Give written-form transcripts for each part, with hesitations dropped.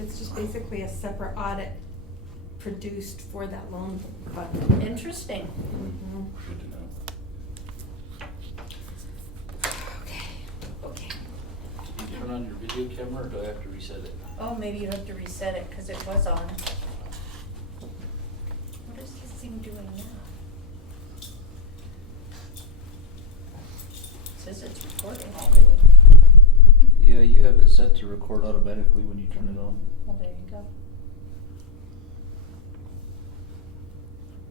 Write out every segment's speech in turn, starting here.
It's just basically a separate audit produced for that loan fund. Interesting. Mhm. Good to know. Okay, okay. Did you turn on your video camera or do I have to reset it? Oh, maybe you have to reset it because it was on. What is this thing doing now? It says it's recording already. Yeah, you have it set to record automatically when you turn it on. Well, there you go.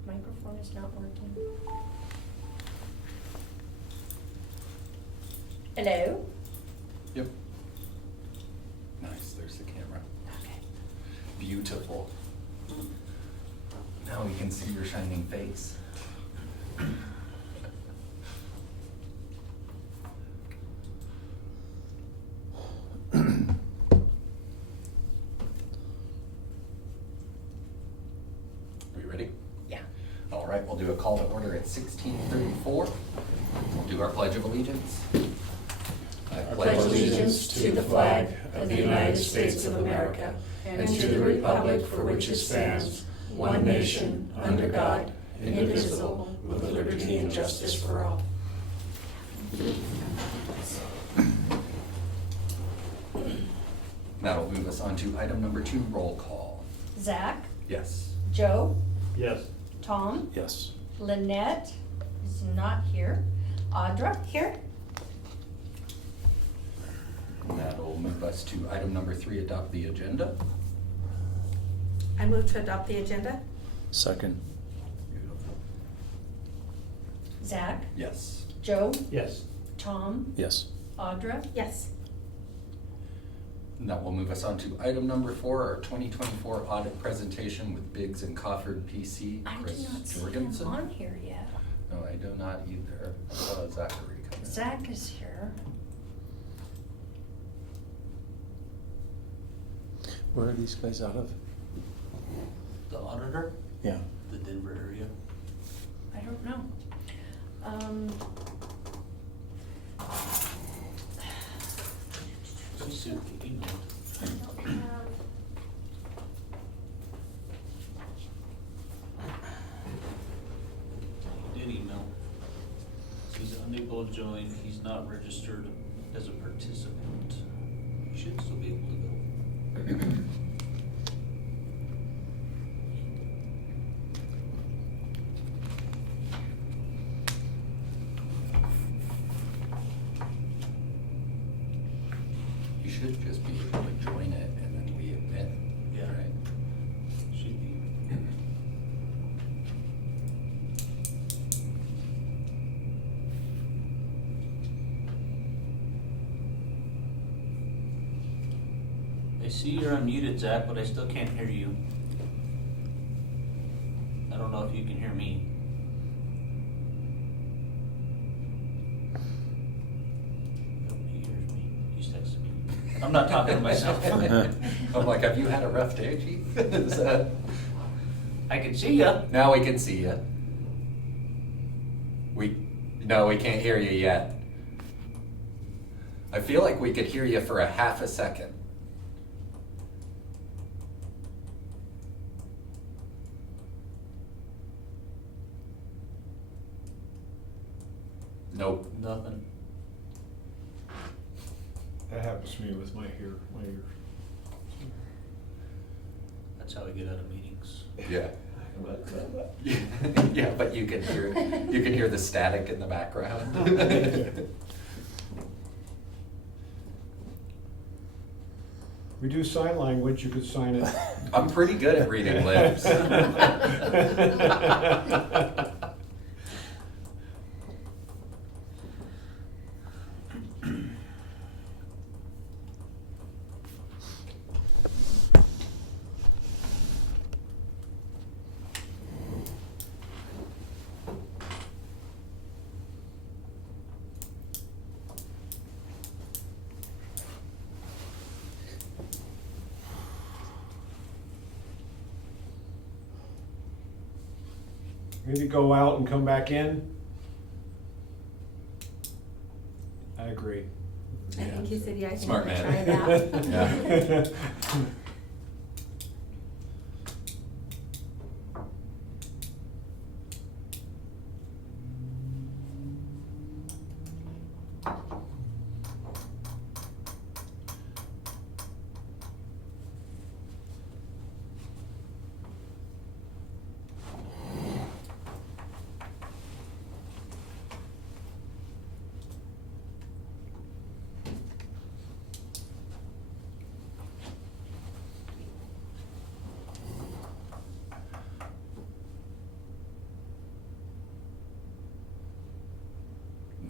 Microphone is not working. Hello? Yep. Nice, there's the camera. Okay. Beautiful. Now we can see your shining face. Are you ready? Yeah. All right, we'll do a call to order at 16:34. We'll do our Pledge of Allegiance. I pledge allegiance to the flag of the United States of America and to the republic for which it stands, one nation, under God, indivisible, with liberty and justice for all. That'll move us on to item number 2, roll call. Zach, Yes. Joe, Yes. Tom, Yes. Lynette is not here. Audra, here. That'll move us to item number 3, adopt the agenda. I move to adopt the agenda. Second. Beautiful. Zach, Yes. Joe, Yes. Tom, Yes. Audra. Yes. And that will move us on to item number 4, our 2024 audit presentation with Biggs and Cofford PC. I Chris do not see him Jorgensen. on here yet. No, I do not either. I saw Zachary come in. Zach is here. Where are these guys out of? The auditor? Yeah. The Denver area? I don't know. Let's see what the email. I don't have. He did email. He's unable to join, he's not registered as a participant. He should still be able to go. You should just be able to join it and then we admit. Yeah. Right? Should be. I see you're unmuted, Zach, but I still can't hear you. I don't know if you can hear me. Nope, he hears me. He's texting me. I'm not talking to myself. I'm like, have you had a rough day, Chief? Is that- I can see ya. Now we can see you. No, we can't hear you yet. I feel like we could hear you for a half a second. Nope. Nothing. That happens to me with my ear. That's how I get out of meetings. Yeah. Yeah, but you can hear the static in the background. We do sign language, you could sign it. I'm pretty good at reading lips. Maybe go out and come back in. I agree. I think he said, yeah, I think Smart we're man. trying that. Yeah.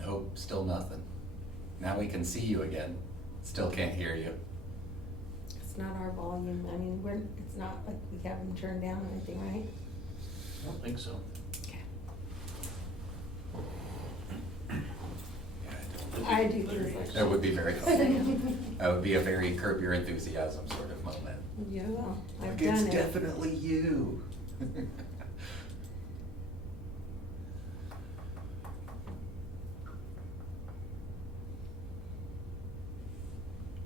Nope, still nothing. Now we can see you again. Still can't hear you. It's not our volume, I mean, it's not like we have them turned down or anything, right? I don't think so. Okay. Yeah, I do things like that would be very helpful. That would be a very Curb Your Enthusiasm sort of moment. Yeah, well, I've Like, done it's it. definitely you.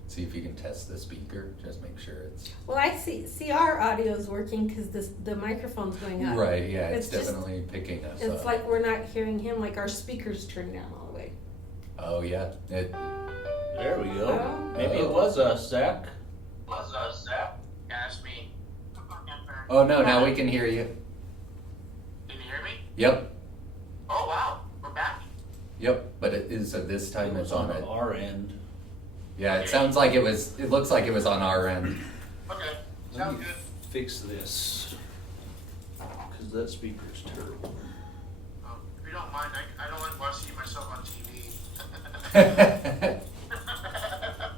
See if you can test the speaker, just make sure it's. Well, I see our audio's working because the microphone's going up. Right, yeah, it's just- definitely picking us up. It's like we're not hearing him, like our speaker's turned down all the way. Oh, yeah, There we go. Oh. Maybe it was us, Zach. Yeah, it's me. oh no, now we can hear you. Can you hear me? Yep, Oh, wow, we're back. yep, but it is, this time It it's was on it. our end. Yeah, it sounds like it looks like it was on our end. Okay, Let sounds me good. fix this. Because that speaker's terrible. If you don't mind, I don't like watching myself on TV.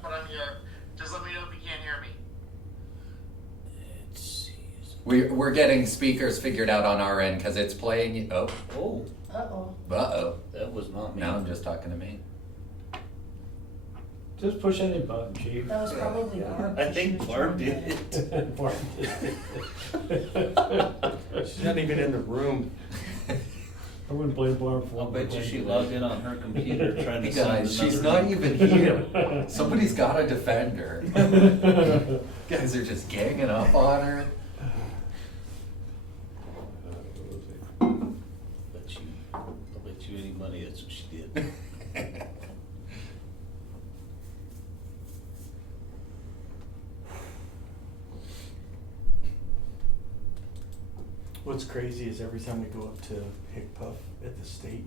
But I'm here. Just let me know if you can't hear me. Let's see. We're getting speakers figured out on our end because it's playing. Oh, Oh, uh-oh. that was not me. Now I'm just talking to me. Just push any button, chief. That was probably Barb. I think Barb did it. Barb did it. She's not even in the room. I wouldn't blame Barb for I'll bet you she logged in on her computer trying Hey to send guys, she's another not link. even here. Somebody's got to defend her. You guys are just ganging up on her. I'll bet you any money that's what she did. What's crazy is every time we go up to Hickpuff at the state,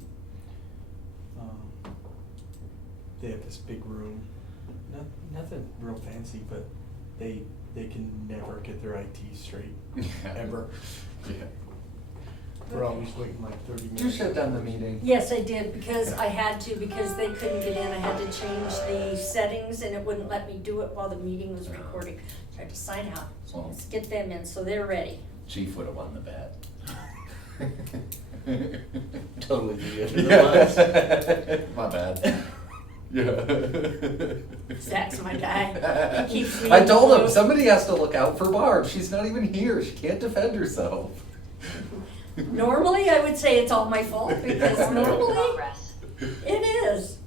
they have this big room. Nothing real fancy, but they can never get their IT straight, ever. Yeah. We're always waiting like 30 minutes. Did you shut down the meeting? Yes, I did, because I had to, because they couldn't get in. I had to change the settings and it wouldn't let me do it while the meeting was recording. So I had to sign out. So Well. let's get them in, so they're ready. Chief would have won the bet. Totally the end of the bus. My bad. Yeah. Zach's my guy. He keeps me I in the told him, loop. somebody has to look out for Barb. She's not even here. She can't defend herself. Normally, I would say it's all my fault, because normally, it is.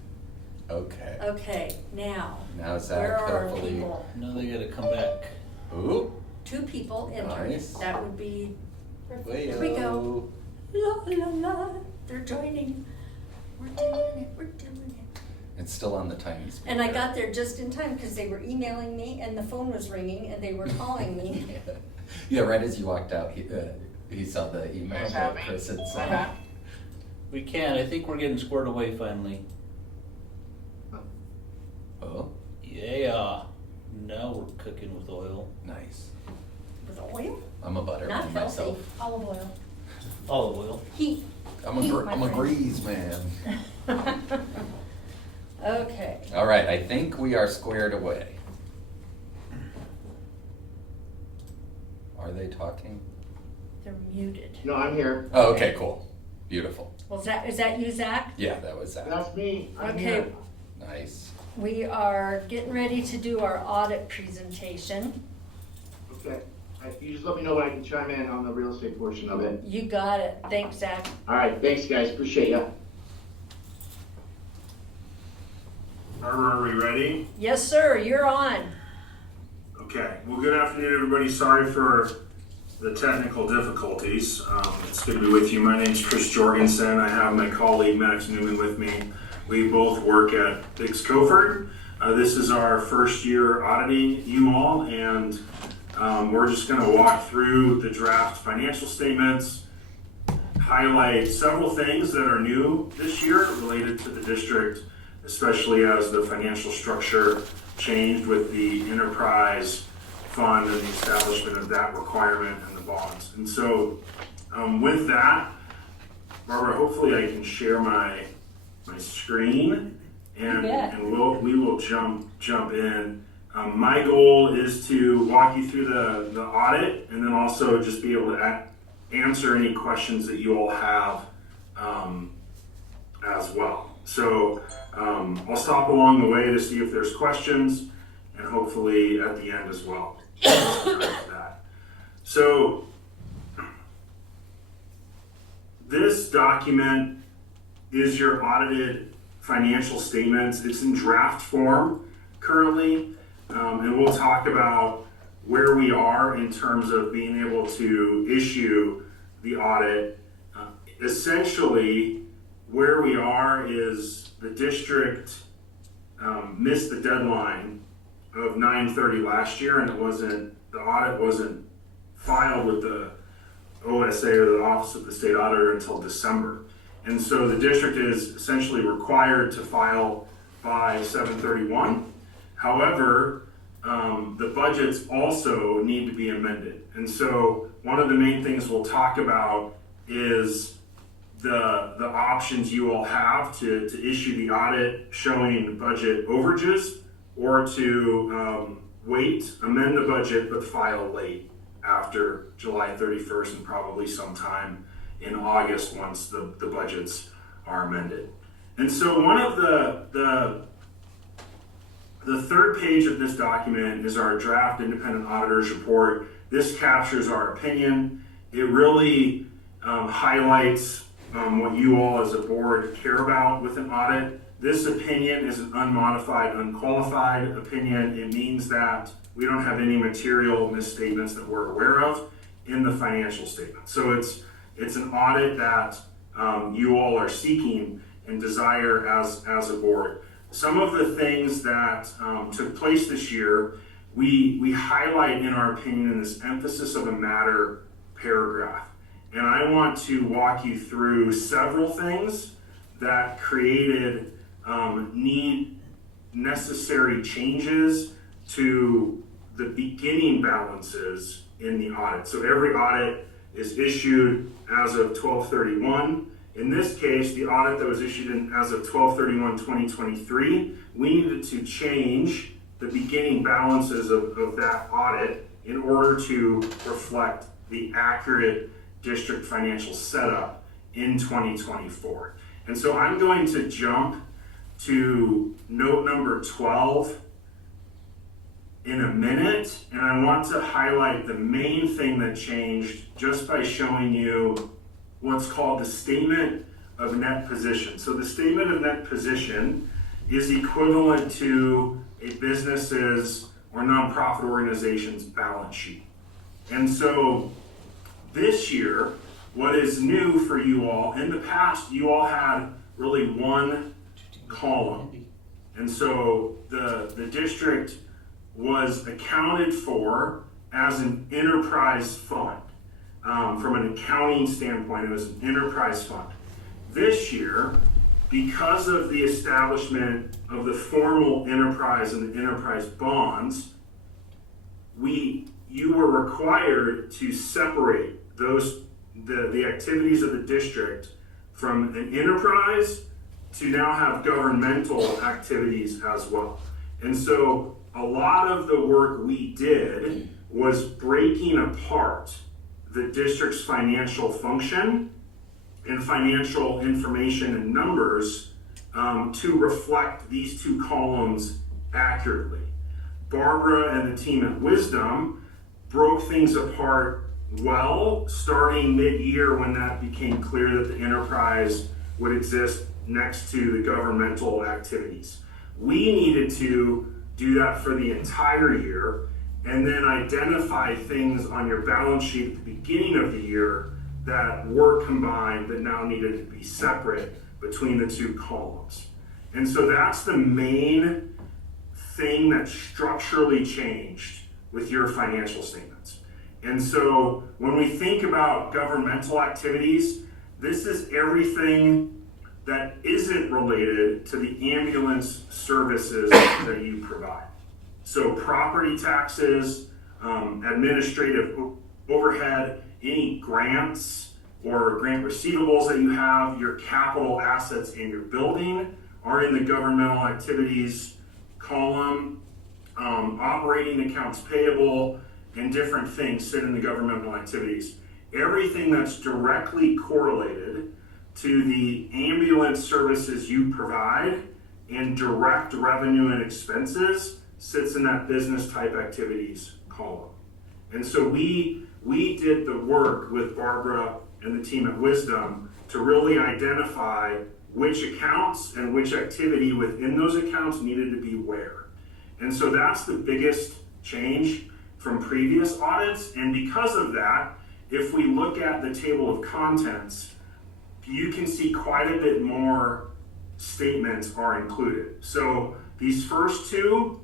Okay. Okay, now, Now Zach, where are our hopefully. people? Now they gotta come back. Ooh. 2 people entered. Nice. That would be, Way there we go. La la la, they're joining. We're doing it. It's still on the tiny speaker. And I got there just in time because they were emailing me and the phone was ringing and they were calling me. Yeah, right as you walked out, he saw the email Guys that have me? Chris had We're sent. back. We can. I think we're getting squared away finally. Oh, Yeah. Now we're cooking with oil. nice. With oil? I'm a butterman Not healthy. myself. Olive oil. Olive oil. Heat. I'm a, Heat, gr- my I'm a friend. grease man. Okay. All right, I think we are squared away. Are they talking? They're muted. No, I'm here. Oh, okay, cool. Beautiful. Well, is that you, Zach? Yeah, that was Zach. That's me. I'm Okay. here. Nice. We are getting ready to do our audit presentation. Okay. You just let me know when I can chime in on the real estate portion of it. You got it. Thanks, Zach. All right, thanks, guys. Appreciate ya. Are we ready? Yes, sir. You're on. Okay. Well, good afternoon, everybody. Sorry for the technical difficulties. It's good to be with you. My name's Chris Jorgensen. I have my colleague Max Newman with me. We both work at Biggs Coford. This is our first year auditing you all, and we're just going to walk through the draft financial statements, highlight several things that are new this year related to the district, especially as the financial structure changed with the enterprise fund and the establishment of that requirement and the bonds. And so with that, Barbara, hopefully I can share my my screen, and Yeah. we will jump in. My goal is to walk you through the audit, and then also just be able to answer any questions that you all have as well. So I'll stop along the way to see if there's questions, and hopefully at the end as well. So this document is your audited financial statements. It's in draft form currently, and we'll talk about where we are in terms of being able to issue the audit. Essentially, where we are is the district missed the deadline of 9/30 last year, and the audit wasn't filed with the OSA or the Office of the State Auditor until December. And so the district is essentially required to file by 7/31. However, the budgets also need to be amended. And so one of the main things we'll talk about is the options you all have to issue the audit showing budget overages, or to amend the budget but file late after July 31st and probably sometime in August once the budgets are amended. And so one of the third page of this document is our draft independent auditor's report. This captures our opinion. It really highlights what you all as a board care about with an audit. This opinion is an unmodified, unqualified opinion. It means that we don't have any material misstatements that we're aware of in the financial statement. So it's an audit that you all are seeking and desire as a board. Some of the things that took place this year, we highlight in our opinion in this emphasis of a matter paragraph. And I want to walk you through several things that created necessary changes to the beginning balances in the audit. So every audit is issued as of 12/31. In this case, the audit that was issued as of 12/31/2023, we needed to change the beginning balances of that audit in order to reflect the accurate district financial setup in 2024. And so I'm going to jump to note number 12 in a minute, and I want to highlight the main thing that changed just by showing you what's called the statement of net position. So the statement of net position is equivalent to a business's or nonprofit organization's balance sheet. And so this year, what is new for you all, in the past, you all had really one column. And so the district was accounted for as an enterprise fund. From an accounting standpoint, it was an enterprise fund. This year, because of the establishment of the formal enterprise and the enterprise bonds, you were required to separate the activities of the district from an enterprise to now have governmental activities as well. And so a lot of the work we did was breaking apart the district's financial function and financial information and numbers to reflect these two columns accurately. Barbara and the team at Wisdom broke things apart well, starting mid-year when that became clear that the enterprise would exist next to the governmental activities. We needed to do that for the entire year and then identify things on your balance sheet at the beginning of the year that were combined that now needed to be separate between the two columns. And so that's the main thing that structurally changed with your financial statements. And so when we think about governmental activities, this is everything that isn't related to the ambulance services that you provide. So property taxes, administrative overhead, any grants or grant receivables that you have, your capital assets in your building are in the governmental activities column. Operating accounts payable and different things sit in the governmental activities. Everything that's directly correlated to the ambulance services you provide and direct revenue and expenses sits in that business type activities column. And so we did the work with Barbara and the team at Wisdom to really identify which accounts and which activity within those accounts needed to be where. And so that's the biggest change from previous audits. And because of that, if we look at the table of contents, you can see quite a bit more statements are included. So these first two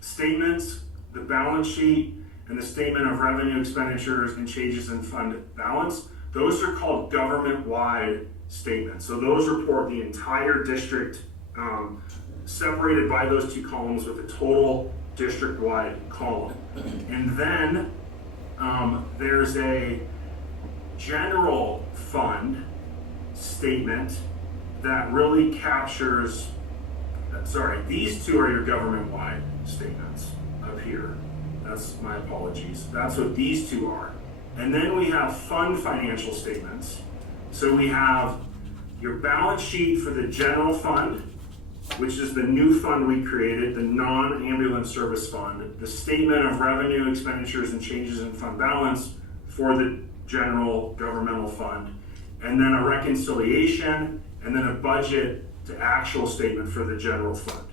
statements, the balance sheet and the statement of revenue, expenditures, and changes in fund balance, those are called government-wide statements. So those report the entire district, separated by those two columns with a total district-wide column. And then there's a general fund statement that really captures, these two are your government-wide statements up here. That's my apologies. That's what these two are. And then we have fund financial statements. So we have your balance sheet for the general fund, which is the new fund we created, the non-ambulance service fund, the statement of revenue, expenditures, and changes in fund balance for the general governmental fund, and then a reconciliation, and then a budget to actual statement for the general fund.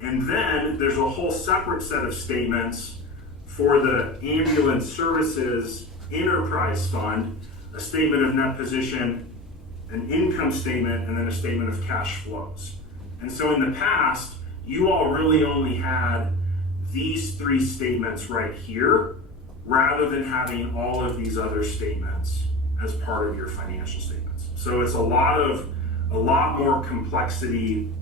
And then there's a whole separate set of statements for the ambulance services enterprise fund, a statement of net position, an income statement, and then a statement of cash flows. And so in the past, you all really only had these three statements right here, rather than having all of these other statements as part of your financial statements. So it's a lot more complexity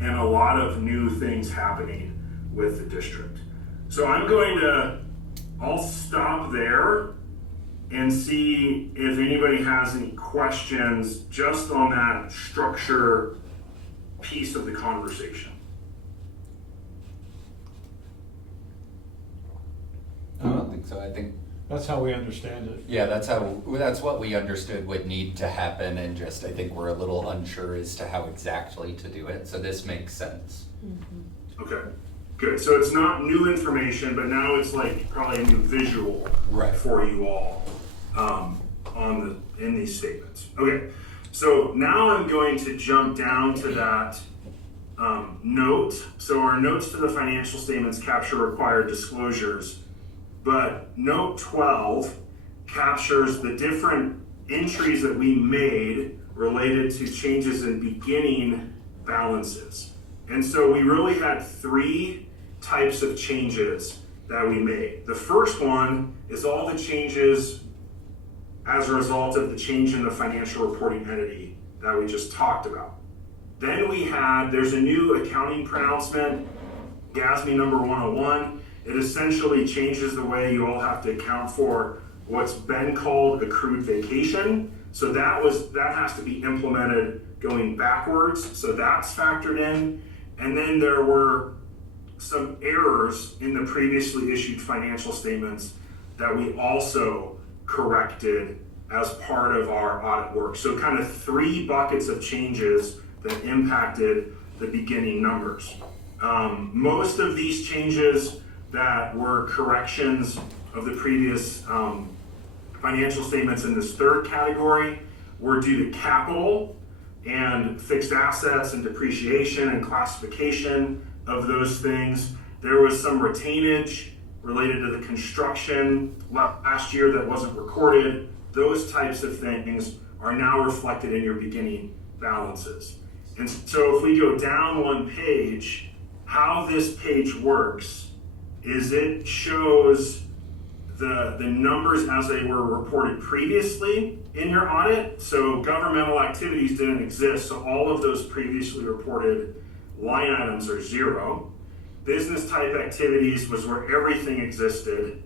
and a lot of new things happening with the district. So I'll stop there and see if anybody has any questions just on that structure piece of the conversation. I don't think so. I think, That's how we understand it. yeah, that's what we understood would need to happen, and just, I think we're a little unsure as to how exactly to do it, so this makes sense. Okay, good. So it's not new information, but now it's like probably a new visual Right. for you all in these statements. Okay, so now I'm going to jump down to that note. So our notes to the financial statements capture required disclosures, but note 12 captures the different entries that we made related to changes in beginning balances. And so we really had three types of changes that we made. The first one is all the changes as a result of the change in the financial reporting entity that we just talked about. Then there's a new accounting pronouncement, GASB number 101. It essentially changes the way you all have to account for what's been called accrued vacation. So that has to be implemented going backwards. So that's factored in. And then there were some errors in the previously issued financial statements that we also corrected as part of our audit work. So kind of three buckets of changes that impacted the beginning numbers. Most of these changes that were corrections of the previous financial statements in this third category were due to capital and fixed assets and depreciation and classification of those things. There was some retainage related to the construction last year that wasn't recorded. Those types of things are now reflected in your beginning balances. And so if we go down one page, how this page works is it shows the numbers as they were reported previously in your audit. So governmental activities didn't exist, so all of those previously reported line items are zero. Business type activities was where everything existed,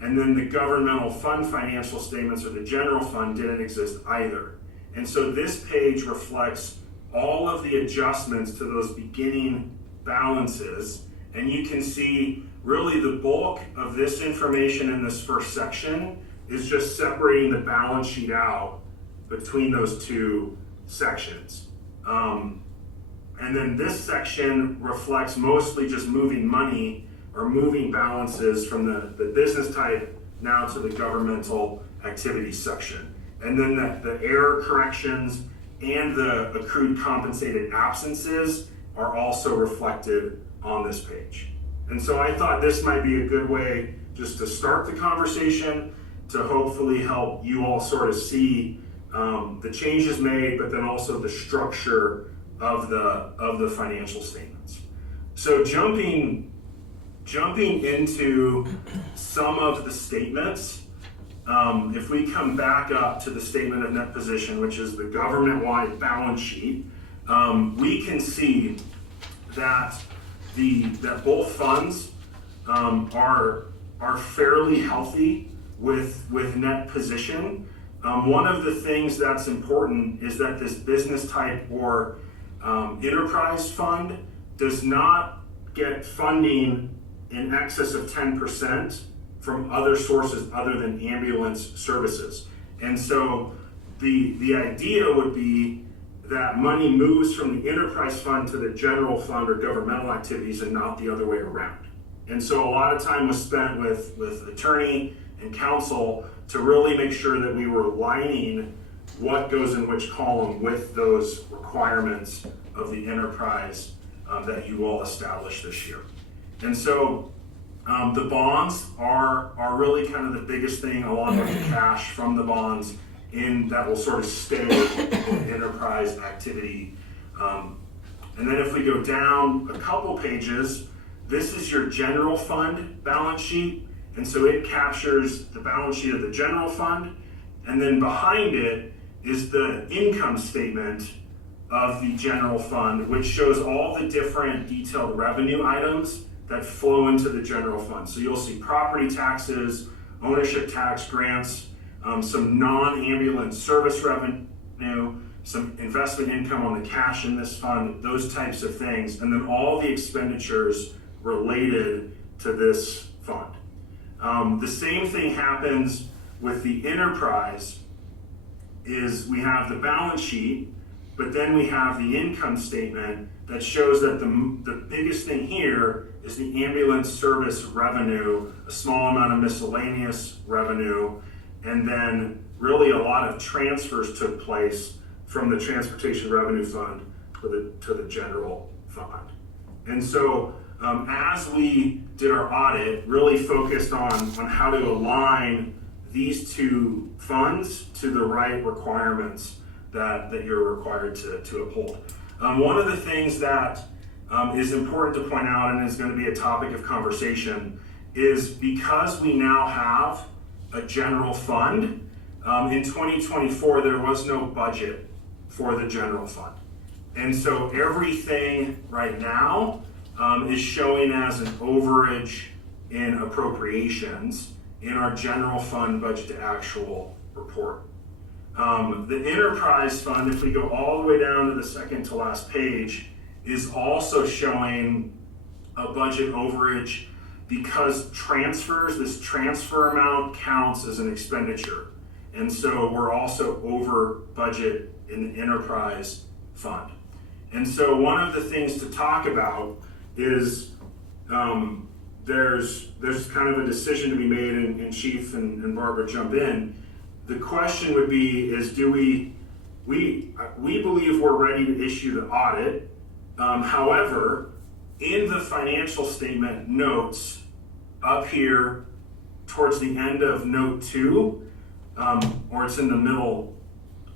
and then the governmental fund financial statements or the general fund didn't exist either. And so this page reflects all of the adjustments to those beginning balances, and you can see really the bulk of this information in this first section is just separating the balance sheet out between those two sections. And then this section reflects mostly just moving money or moving balances from the business type now to the governmental activity section. And then the error corrections and the accrued compensated absences are also reflected on this page. And so I thought this might be a good way just to start the conversation to hopefully help you all sort of see the changes made, but then also the structure of the financial statements. So jumping into some of the statements, if we come back up to the statement of net position, which is the government-wide balance sheet, we can see that both funds are fairly healthy with net position. One of the things that's important is that this business type or enterprise fund does not get funding in excess of 10% from other sources other than ambulance services. And so the idea would be that money moves from the enterprise fund to the general fund or governmental activities and not the other way around. And so a lot of time was spent with attorney and counsel to really make sure that we were aligning what goes in which column with those requirements of the enterprise that you all established this year. And so the bonds are really kind of the biggest thing, along with the cash from the bonds that will sort of stay in enterprise activity. And then if we go down a couple pages, this is your general fund balance sheet. And so it captures the balance sheet of the general fund. And then behind it is the income statement of the general fund, which shows all the different detailed revenue items that flow into the general fund. So you'll see property taxes, ownership tax grants, some non-ambulance service revenue, some investment income on the cash in this fund, those types of things, and then all the expenditures related to this fund. The same thing happens with the enterprise. Is we have the balance sheet, but then we have the income statement that shows that the biggest thing here is the ambulance service revenue, a small amount of miscellaneous revenue, and then really a lot of transfers took place from the transportation revenue fund to the general fund. And so as we did our audit, really focused on how to align these two funds to the right requirements that you're required to uphold. One of the things that is important to point out and is going to be a topic of conversation is because we now have a general fund, in 2024 there was no budget for the general fund. And so everything right now is showing as an overage in appropriations in our general fund budget to actual report. The enterprise fund, if we go all the way down to the second to last page, is also showing a budget overage because this transfer amount counts as an expenditure. And so we're also over budget in the enterprise fund. And so one of the things to talk about is there's kind of a decision to be made, and Chief and Barbara jump in. The question would be is we believe we're ready to issue the audit. However, in the financial statement notes up here towards the end of note 2, or it's in the middle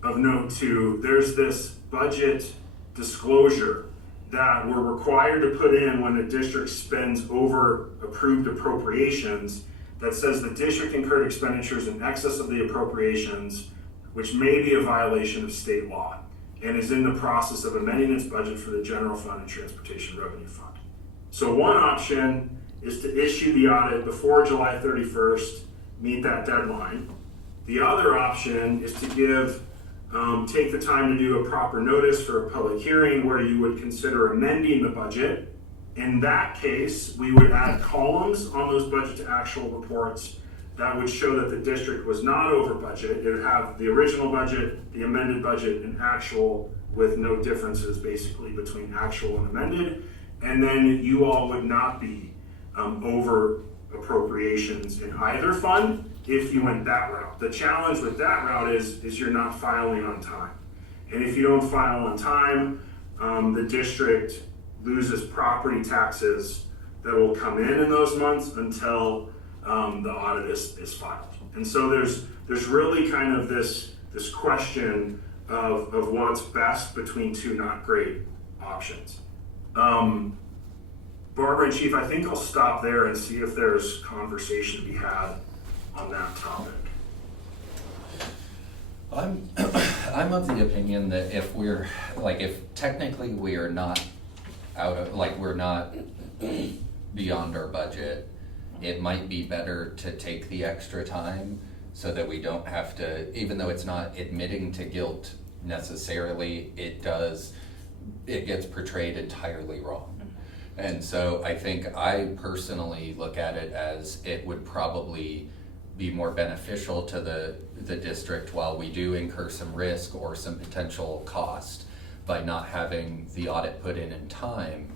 of note 2, there's this budget disclosure that we're required to put in when a district spends over approved appropriations that says the district incurred expenditures in excess of the appropriations, which may be a violation of state law, and is in the process of amending its budget for the general fund and transportation revenue fund. So one option is to issue the audit before July 31st meet that deadline. The other option is to take the time to do a proper notice for a public hearing where you would consider amending the budget. In that case, we would add columns on those budget to actual reports that would show that the district was not over budget. It would have the original budget, the amended budget, and actual with no differences basically between actual and amended. And then you all would not be over appropriations in either fund if you went that route. The challenge with that route is you're not filing on time. And if you don't file on time, the district loses property taxes that will come in those months until the audit is filed. And so there's really kind of this question of what's best between two not great options. Barbara and Chief, I think I'll stop there and see if there's conversation to be had on that topic. I'm of the opinion that if technically we are not we're not beyond our budget, it might be better to take the extra time so that we don't have to, even though it's not admitting to guilt necessarily, it gets portrayed entirely wrong. And so I think I personally look at it as it would probably be more beneficial to the district while we do incur some risk or some potential cost by not having the audit put in time.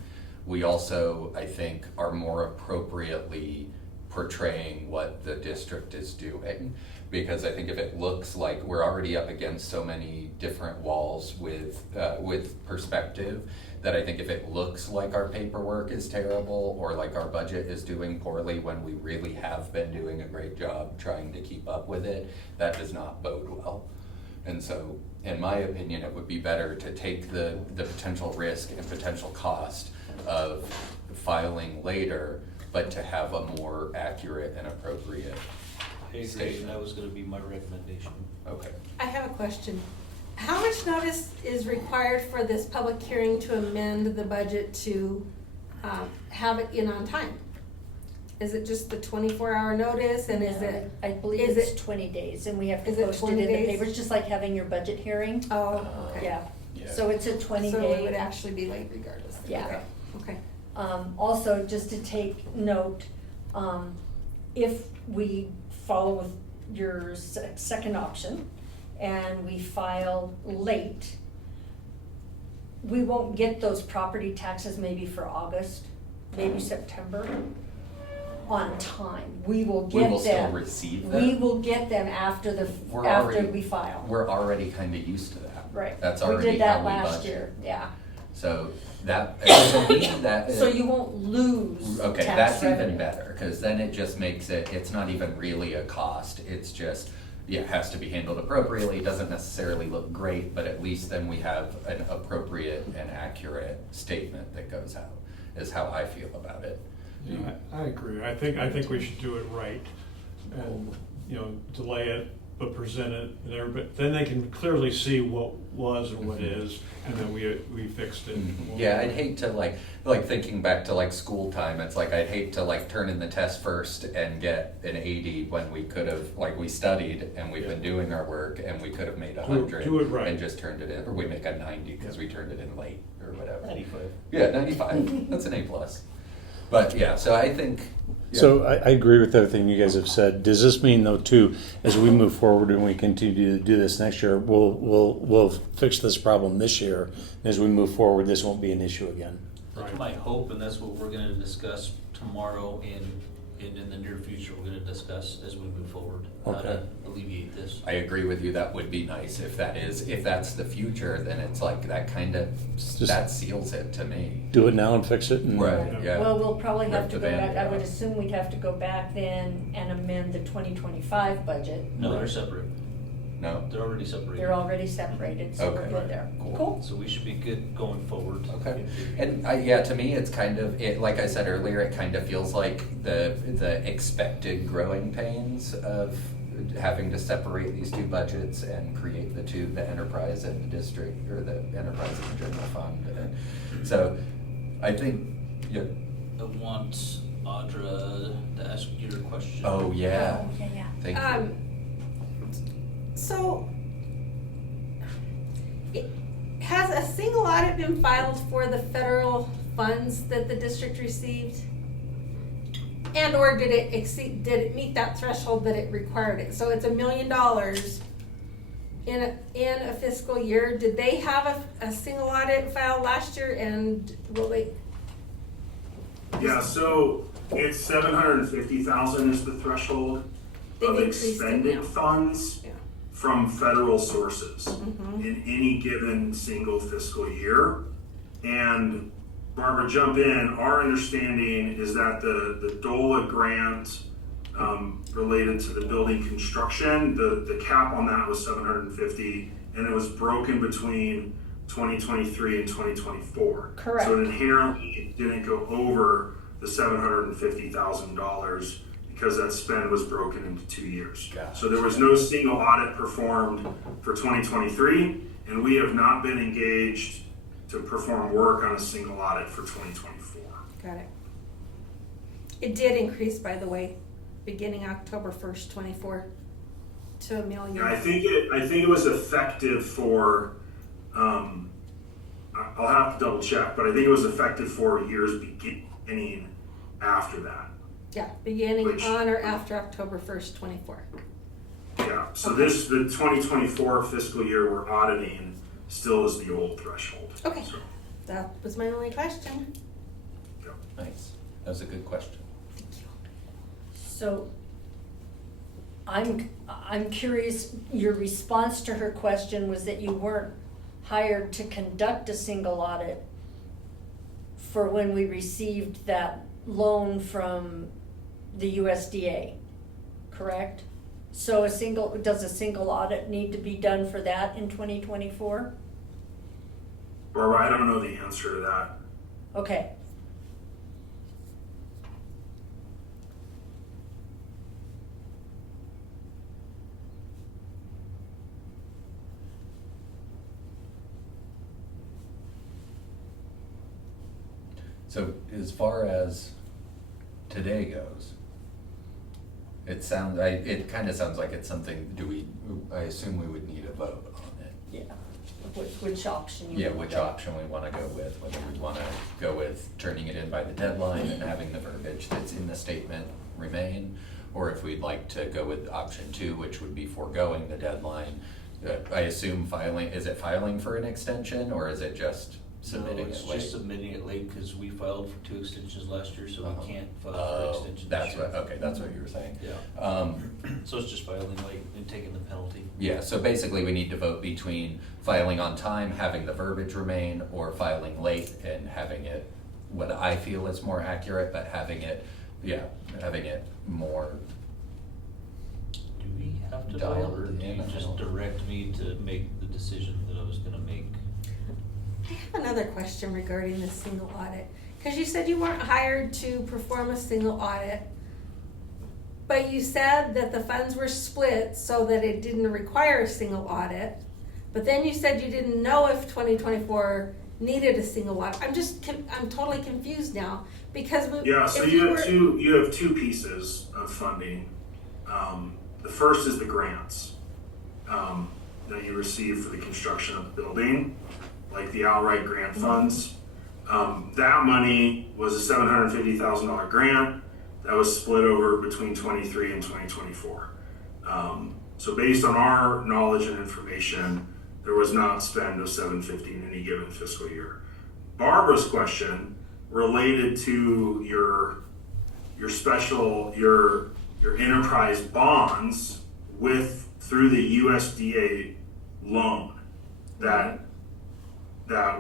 We also, I think, are more appropriately portraying what the district is doing, because I think if it looks like we're already up against so many different walls with perspective, that I think if it looks like our paperwork is terrible or like our budget is doing poorly when we really have been doing a great job trying to keep up with it, that does not bode well. And so, in my opinion, it would be better to take the potential risk and potential cost of filing later, but to have a more accurate and appropriate I agree, statement. and that was gonna be my recommendation. Okay. I have a question. How much notice is required for this public hearing to amend the budget to have it in on time? Is it just the 24-hour notice, and is it? I believe is it's it- 20 days, and we have to is it post it 20 in the days? papers, just like having your budget hearing. Oh, okay. Yeah, Yeah. so it's a So it would 20-day. actually be late regardless. Yeah. Okay. Also, just to take note, if we follow with your second option and we file late, we won't get those property taxes maybe for August, maybe September, on time. We will get them. We will still receive them. We will get them after we file. We're already kind of used to that. Right. That's We already did that how we last budget. year, yeah. So that, to me, that is. So you won't lose Okay, tax that's revenue. even better, because then it just makes it's not even really a cost, it's just, it has to be handled appropriately, it doesn't necessarily look great, but at least then we have an appropriate and accurate statement that goes out, is how I feel about it. Yeah, I agree. I think we should do it right and, delay it, but present it, and everybody, then they can clearly see what was and what is, and then we fixed it. Yeah, I'd hate to like thinking back to school time, it's like I'd hate to turn in the test first and get an 80 when we could have, we studied and we've been doing our work and we could have made 100 Do it right. and just turned it in, or we make a 90 because we turned it in late or whatever. 95. Yeah, 95, that's an A+. But yeah, so I think. Yeah. So I agree with everything you guys have said. Does this mean though too, as we move forward and we continue to do this next year, we'll fix this problem this year, and as we move forward, this won't be an issue again? That's Right. my hope, and that's what we're gonna discuss tomorrow and in the near future, we're gonna discuss as we move forward, how to Okay. alleviate this. I agree with you, that would be nice if that's the future, then it's that kind of, that seals it to me. Do it now and fix it. And, Right, yeah. Well, we'll probably have Rip to the go back, Band-Aid I would off. assume we'd have to go back then and amend the 2025 budget. No, they're separate. No? They're already separated. They're already separated, so we're Okay. good there. Cool. So we should be good going forward. Okay, and yeah, to me, it's kind of, like I said earlier, it kind of feels like the expected growing pains of having to separate these two budgets and create the enterprise and the district, or the enterprise and the general fund. And so I think, yeah, I want Audra to ask your question. Oh, yeah. Yeah. Thank you. So, has a single audit been filed for the federal funds that the district received? And or did it meet that threshold that it required it? So it's $1 million in a fiscal year. Did they have a single audit filed last year, and will they? Yeah, so it's 750,000 is the threshold They've of increased it expended now. funds Yeah. from federal sources Mhm. in any given single fiscal year. And Barbara, jump in. Our understanding is that the DOLA grant related to the building construction, the cap on that was 750, and it was broken between 2023 and 2024. Correct. So it inherently didn't go over the $750,000 because that spend was broken into 2 years. Gotcha. So there was no single audit performed for 2023, and we have not been engaged to perform work on a single audit for 2024. Got it. It did increase, by the way, beginning October 1st, 24 to $1 million. Yeah, I think it was effective for, I'll have to double check, but I think it was effective for years beginning after that. Yeah, beginning Which- on or after October 1st, 24. Yeah, so Okay. the 2024 fiscal year we're auditing still is the old threshold. Okay. So, That was my only question. yeah. Nice. That was a good question. So I'm curious, your response to her question was that you weren't hired to conduct a single audit for when we received that loan from the USDA, correct? So does a single audit need to be done for that in 2024? Barbara, I don't know the answer to that. Okay. So as far as today goes, it kind of sounds like it's something, I assume we would need a vote on it. Yeah. Which option you Yeah, would which go. option we wanna go with, whether we wanna go with turning it in by the deadline and having the verbiage that's in the statement remain, or if we'd like to go with option 2, which would be foregoing the deadline. I assume is it filing for an extension, or is it just submitting No, it it's late? just submitting it late because we filed for 2 extensions last year, so Uh-huh. we can't file for Oh, extension this that's year. what, okay, that's what you were saying. Yeah. So it's just filing late and taking the penalty. Yeah, so basically we need to vote between filing on time, having the verbiage remain, or filing late and having it, what I feel is more accurate, but having it more, Do we have to vote, Dialed or do in, you I just don't- direct me to make the decision that I was gonna make? I have another question regarding this single audit. Because you said you weren't hired to perform a single audit, but you said that the funds were split so that it didn't require a single audit. But then you said you didn't know if 2024 needed a single audit. I'm totally confused now because Yeah, so if you have two pieces of funding. The first is the grants that you receive for the construction of the building, like the outright grant funds. That money was a $750,000 grant that was split over between 23 and 2024. So based on our knowledge and information, there was not spend of 750 in any given fiscal year. Barbara's question related to your enterprise bonds through the USDA loan that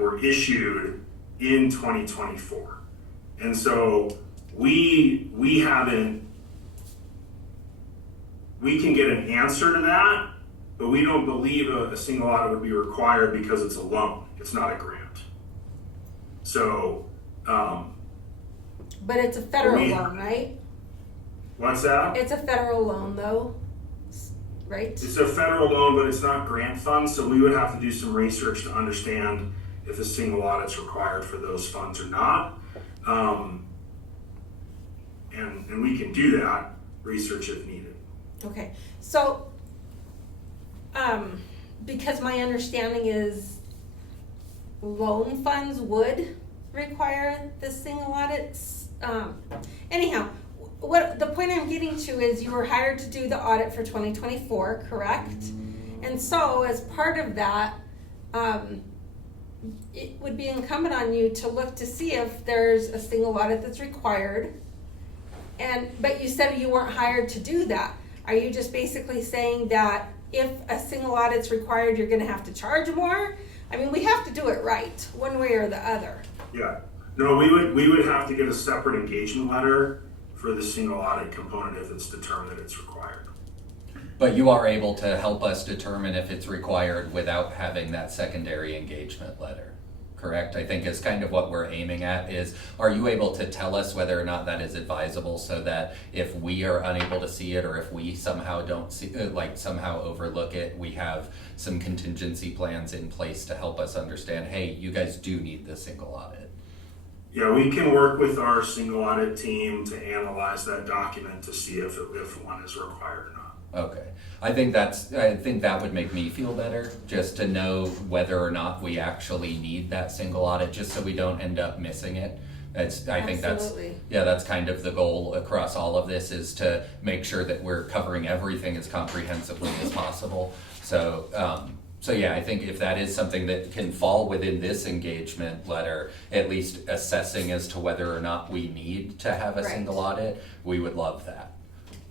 were issued in 2024. And so we can get an answer to that, but we don't believe a single audit would be required because it's a loan, it's not a grant. So, but it's a federal we- loan, right? what's that? It's a federal loan though, right? It's a federal loan, but it's not grant funds, so we would have to do some research to understand if a single audit's required for those funds or not. and we can do that research if needed. Okay, so, because my understanding is loan funds would require the single audits. Anyhow, what the point I'm getting to is you were hired to do the audit for 2024, correct? And so as part of that, it would be incumbent on you to look to see if there's a single audit that's required. But you said you weren't hired to do that. Are you just basically saying that if a single audit's required, you're gonna have to charge more? I mean, we have to do it right, one way or the other. Yeah, no, we would have to get a separate engagement letter for the single audit component if it's determined that it's required. But you are able to help us determine if it's required without having that secondary engagement letter, correct? I think is kind of what we're aiming at is, are you able to tell us whether or not that is advisable so that if we are unable to see it or if we somehow don't see, somehow overlook it, we have some contingency plans in place to help us understand, hey, you guys do need this single audit. Yeah, we can work with our single audit team to analyze that document to see if one is required or not. Okay, I think that would make me feel better, just to know whether or not we actually need that single audit, just so we don't end up missing it. I think that's kind of the goal across all of this, is to make sure that we're covering everything as comprehensively as possible. So yeah, I think if that is something that can fall within this engagement letter, at least assessing as to whether or not we need to have a single audit, we would love that.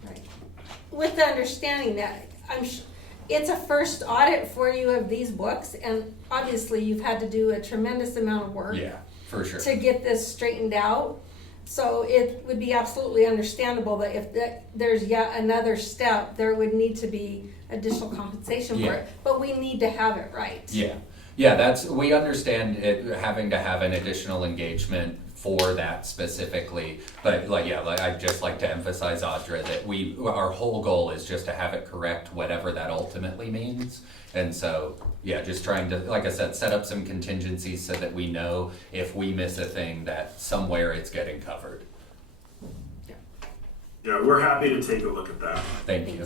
Right. With the understanding that it's a first audit for you of these books, and obviously you've had to do a tremendous amount of work. Yeah, for sure. To get this straightened out. So it would be absolutely understandable that if there's yet another step, there would need to be additional compensation for it. But we need to have it right. Yeah, we understand it having to have an additional engagement for that specifically, but I'd just like to emphasize, Audra, that our whole goal is just to have it correct, whatever that ultimately means. And so, yeah, just trying to, like I said, set up some contingencies so that we know if we miss a thing that somewhere it's getting covered. Yeah, we're happy to take a look at that. Thank you.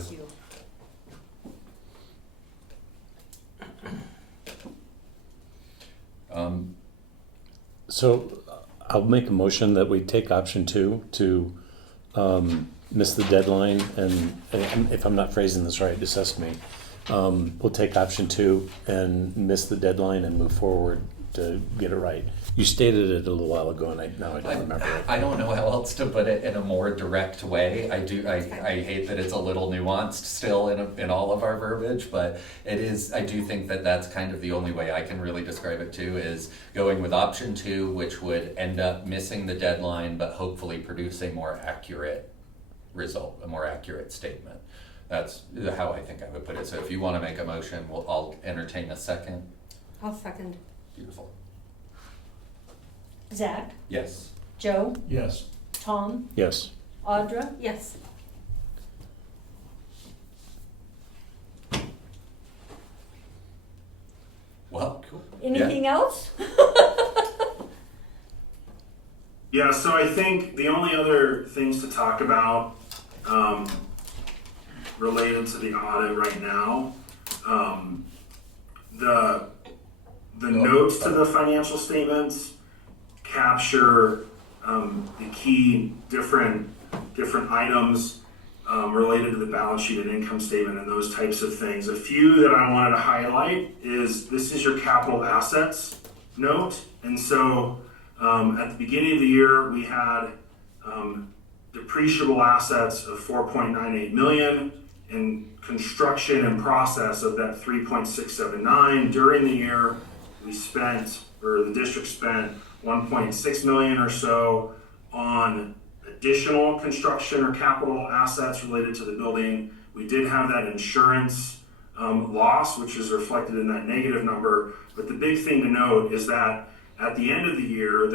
So I'll make a motion that we take option 2 to miss the deadline, and if I'm not phrasing this right, assist me. We'll take option 2 and miss the deadline and move forward to get it right. You stated it a little while ago, and now I don't remember it. I don't know how else to put it in a more direct way. I hate that it's a little nuanced still in all of our verbiage, but it is. I do think that that's kind of the only way I can really describe it too, is going with option 2, which would end up missing the deadline, but hopefully produce a more accurate result, a more accurate statement. That's how I think I would put it. So if you want to make a motion, I'll entertain a second. I'll second. Beautiful. Zach, Yes. Joe, Yes. Tom, Yes. Audra, Yes. Well, cool. anything else? Yeah, so I think the only other things to talk about related to the audit right now, the notes to the financial statements capture the key different items related to the balance sheet and income statement and those types of things. A few that I wanted to highlight is this is your capital assets note. And so at the beginning of the year, we had depreciable assets of $4.98 million and construction and process of that $3.679. During the year, the district spent $1.6 million or so on additional construction or capital assets related to the building. We did have that insurance loss, which is reflected in that negative number. But the big thing to note is that at the end of the year,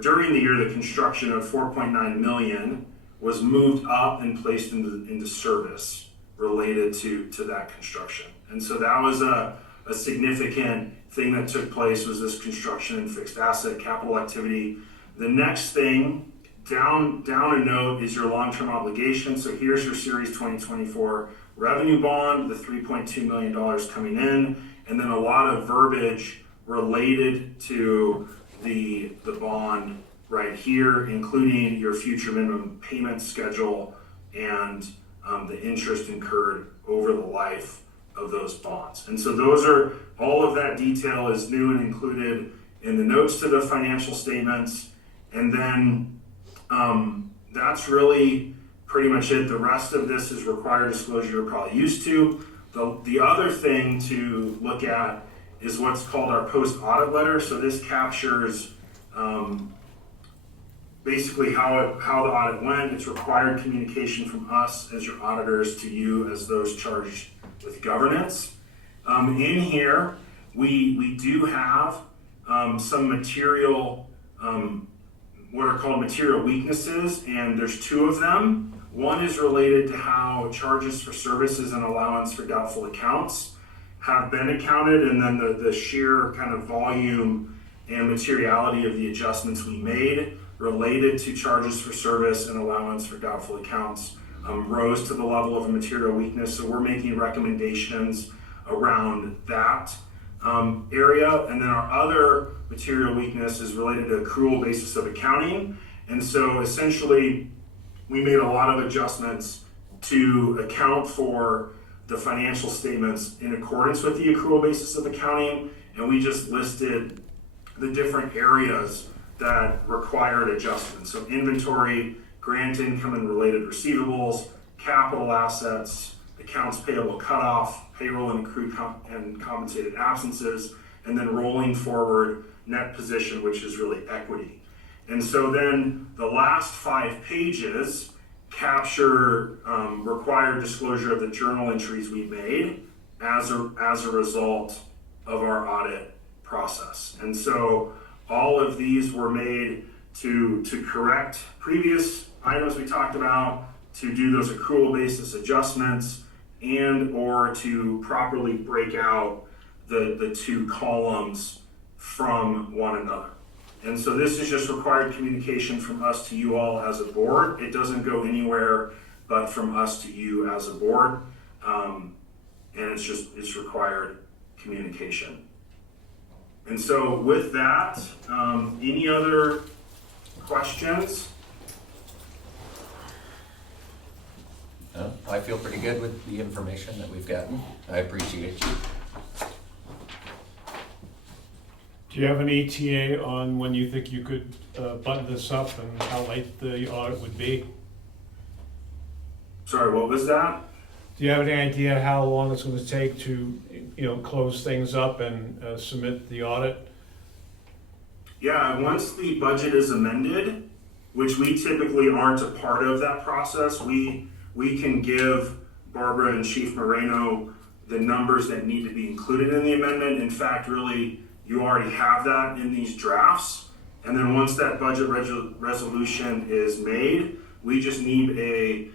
during the year, the construction of $4.9 million was moved up and placed into service related to that construction. And so that was a significant thing that took place, was this construction and fixed asset capital activity. The next thing down a note is your long-term obligation. So here's your Series 2024 revenue bond, the $3.2 million coming in, and then a lot of verbiage related to the bond right here, including your future minimum payment schedule and the interest incurred over the life of those bonds. And so all of that detail is new and included in the notes to the financial statements. And then that's really pretty much it. The rest of this is required disclosure you're probably used to. The other thing to look at is what's called our post-audit letter. So this captures basically how the audit went. It's required communication from us as your auditors to you as those charged with governance. In here, we do have some material, what are called material weaknesses, and there's two of them. One is related to how charges for services and allowance for doubtful accounts have been accounted, and then the sheer kind of volume and materiality of the adjustments we made related to charges for service and allowance for doubtful accounts rose to the level of a material weakness. So we're making recommendations around that area. And then our other material weakness is related to accrual basis of accounting. And so essentially, we made a lot of adjustments to account for the financial statements in accordance with the accrual basis of accounting. And we just listed the different areas that required adjustments. So inventory, grant income and related receivables, capital assets, accounts payable cutoff, payroll and accrued and compensated absences, and then rolling forward net position, which is really equity. And so then the last 5 pages capture required disclosure of the journal entries we made as a result of our audit process. And so all of these were made to correct previous items we talked about, to do those accrual basis adjustments, and or to properly break out the two columns from one another. And so this is just required communication from us to you all as a board. It doesn't go anywhere but from us to you as a board. And it's required communication. And so with that, any other questions? No, I feel pretty good with the information that we've gotten. I appreciate you. Do you have an ETA on when you think you could button this up and how late the audit would be? Sorry, what was that? Do you have any idea how long it's going to take to, close things up and submit the audit? Yeah, once the budget is amended, which we typically aren't a part of that process, we can give Barbara and Chief Moreno the numbers that need to be included in the amendment. In fact, really, you already have that in these drafts. And then once that budget resolution is made, we just need a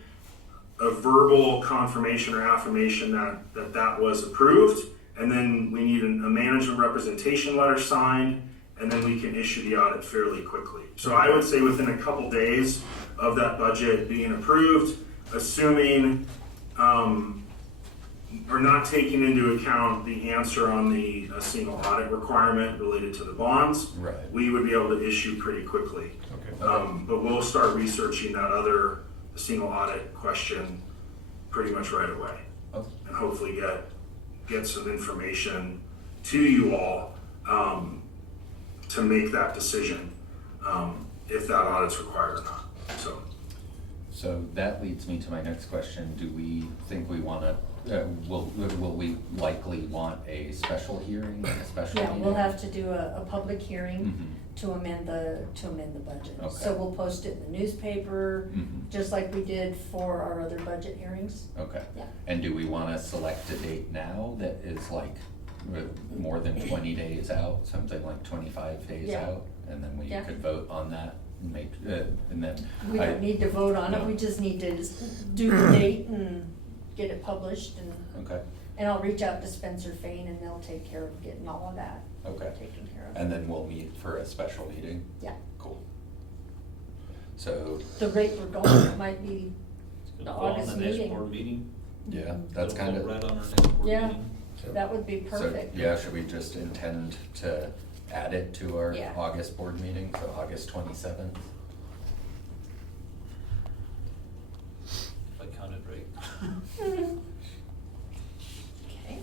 verbal confirmation or affirmation that was approved. And then we need a management representation letter signed, and then we can issue the audit fairly quickly. So I would say within a couple days of that budget being approved, assuming or not taking into account the answer on the single audit requirement related to the bonds, Right. we would be able to issue pretty quickly. Okay. But we'll start researching the single audit question pretty much right away. Okay. And hopefully get some information to you all to make that decision if that audit's required or not. So that leads me to my next question. Do we think we want to, will we likely want a special hearing, a special Yeah, meeting? we'll have to do a public hearing Mhm. to amend the budget. Okay. So we'll post it in the newspaper, Mhm. just like we did for our other budget hearings. Okay. Yeah. And do we want to select a date now that is like more than 20 days out, something like 25 days Yeah. out? And then we Yeah. could vote on that and make, and then. We don't need to vote on it, No. we just need to do the date and get it published, Okay, and I'll reach out to Spencer Fain and they'll take care of getting all of that okay. taken care of. And then we'll meet for a special meeting? Yeah. Cool. So, The rate we're going might be It's the gonna fall on August the next meeting. board meeting. yeah, that's It'll kind fall of. right on our next board Yeah. meeting. That would be So, perfect. yeah, should we just intend to add it to our Yeah. August board meeting, so August 27th? If I counted right. Okay.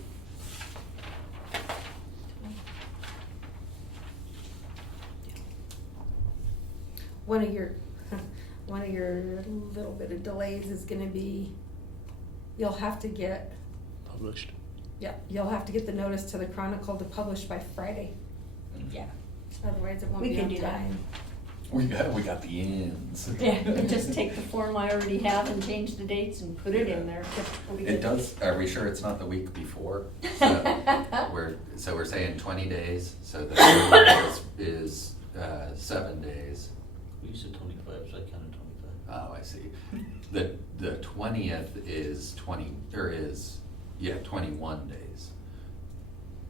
One of your, one of your little bit of delays is gonna be, you'll have to get, Published. yeah, you'll have to get the notice to the Chronicle to publish by Friday. Yeah. Otherwise it won't We be can on do that. time. We got the ins. Yeah, but just take the form I already have and change the dates and put it in there. We'll be It good. does, are we sure it's not the week before? So we're saying 20 days, so the third is 7 days. We said 25, so I counted 25. Oh, I see. The 20th is 21 days.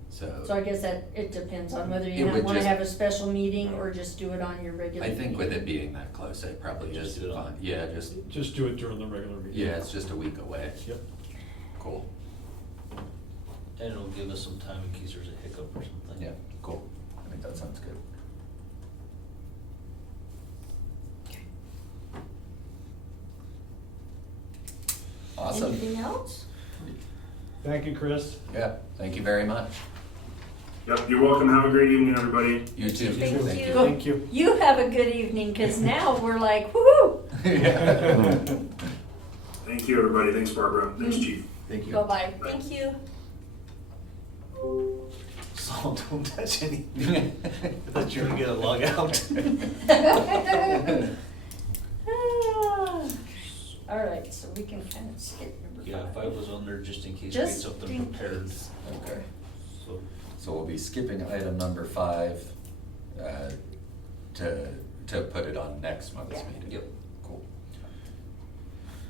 So So I guess that, it depends on whether It you would wanna just- have a special meeting or just do it on your regular I meeting. think with it being that close, it probably Just is do it on- fine. Yeah, Just do it during the regular meeting. yeah, it's just a week away. Yep. Cool. And it'll give us some time in case there's a hiccup or something. Yeah, cool. I think that sounds good. Awesome. Anything else? Thank you, Chris. Yeah, thank you very much. Yep, you're welcome. Have a great evening, everybody. You too. Thank you. Thank you. You have a good evening, cause now we're like, woo-hoo. Yeah. Thank you, everybody. Thanks, Barbara. Thanks, Chief. Thank you. Bye-bye. Thank you. So don't touch anything. I thought you were gonna log out. All right, so we can kind of skip number 5. Yeah, 5 was on there just in case we get Just something in prepared. case. Okay. So, So we'll be skipping item number 5 to put it on next month's Yeah. meeting. Yep. Cool.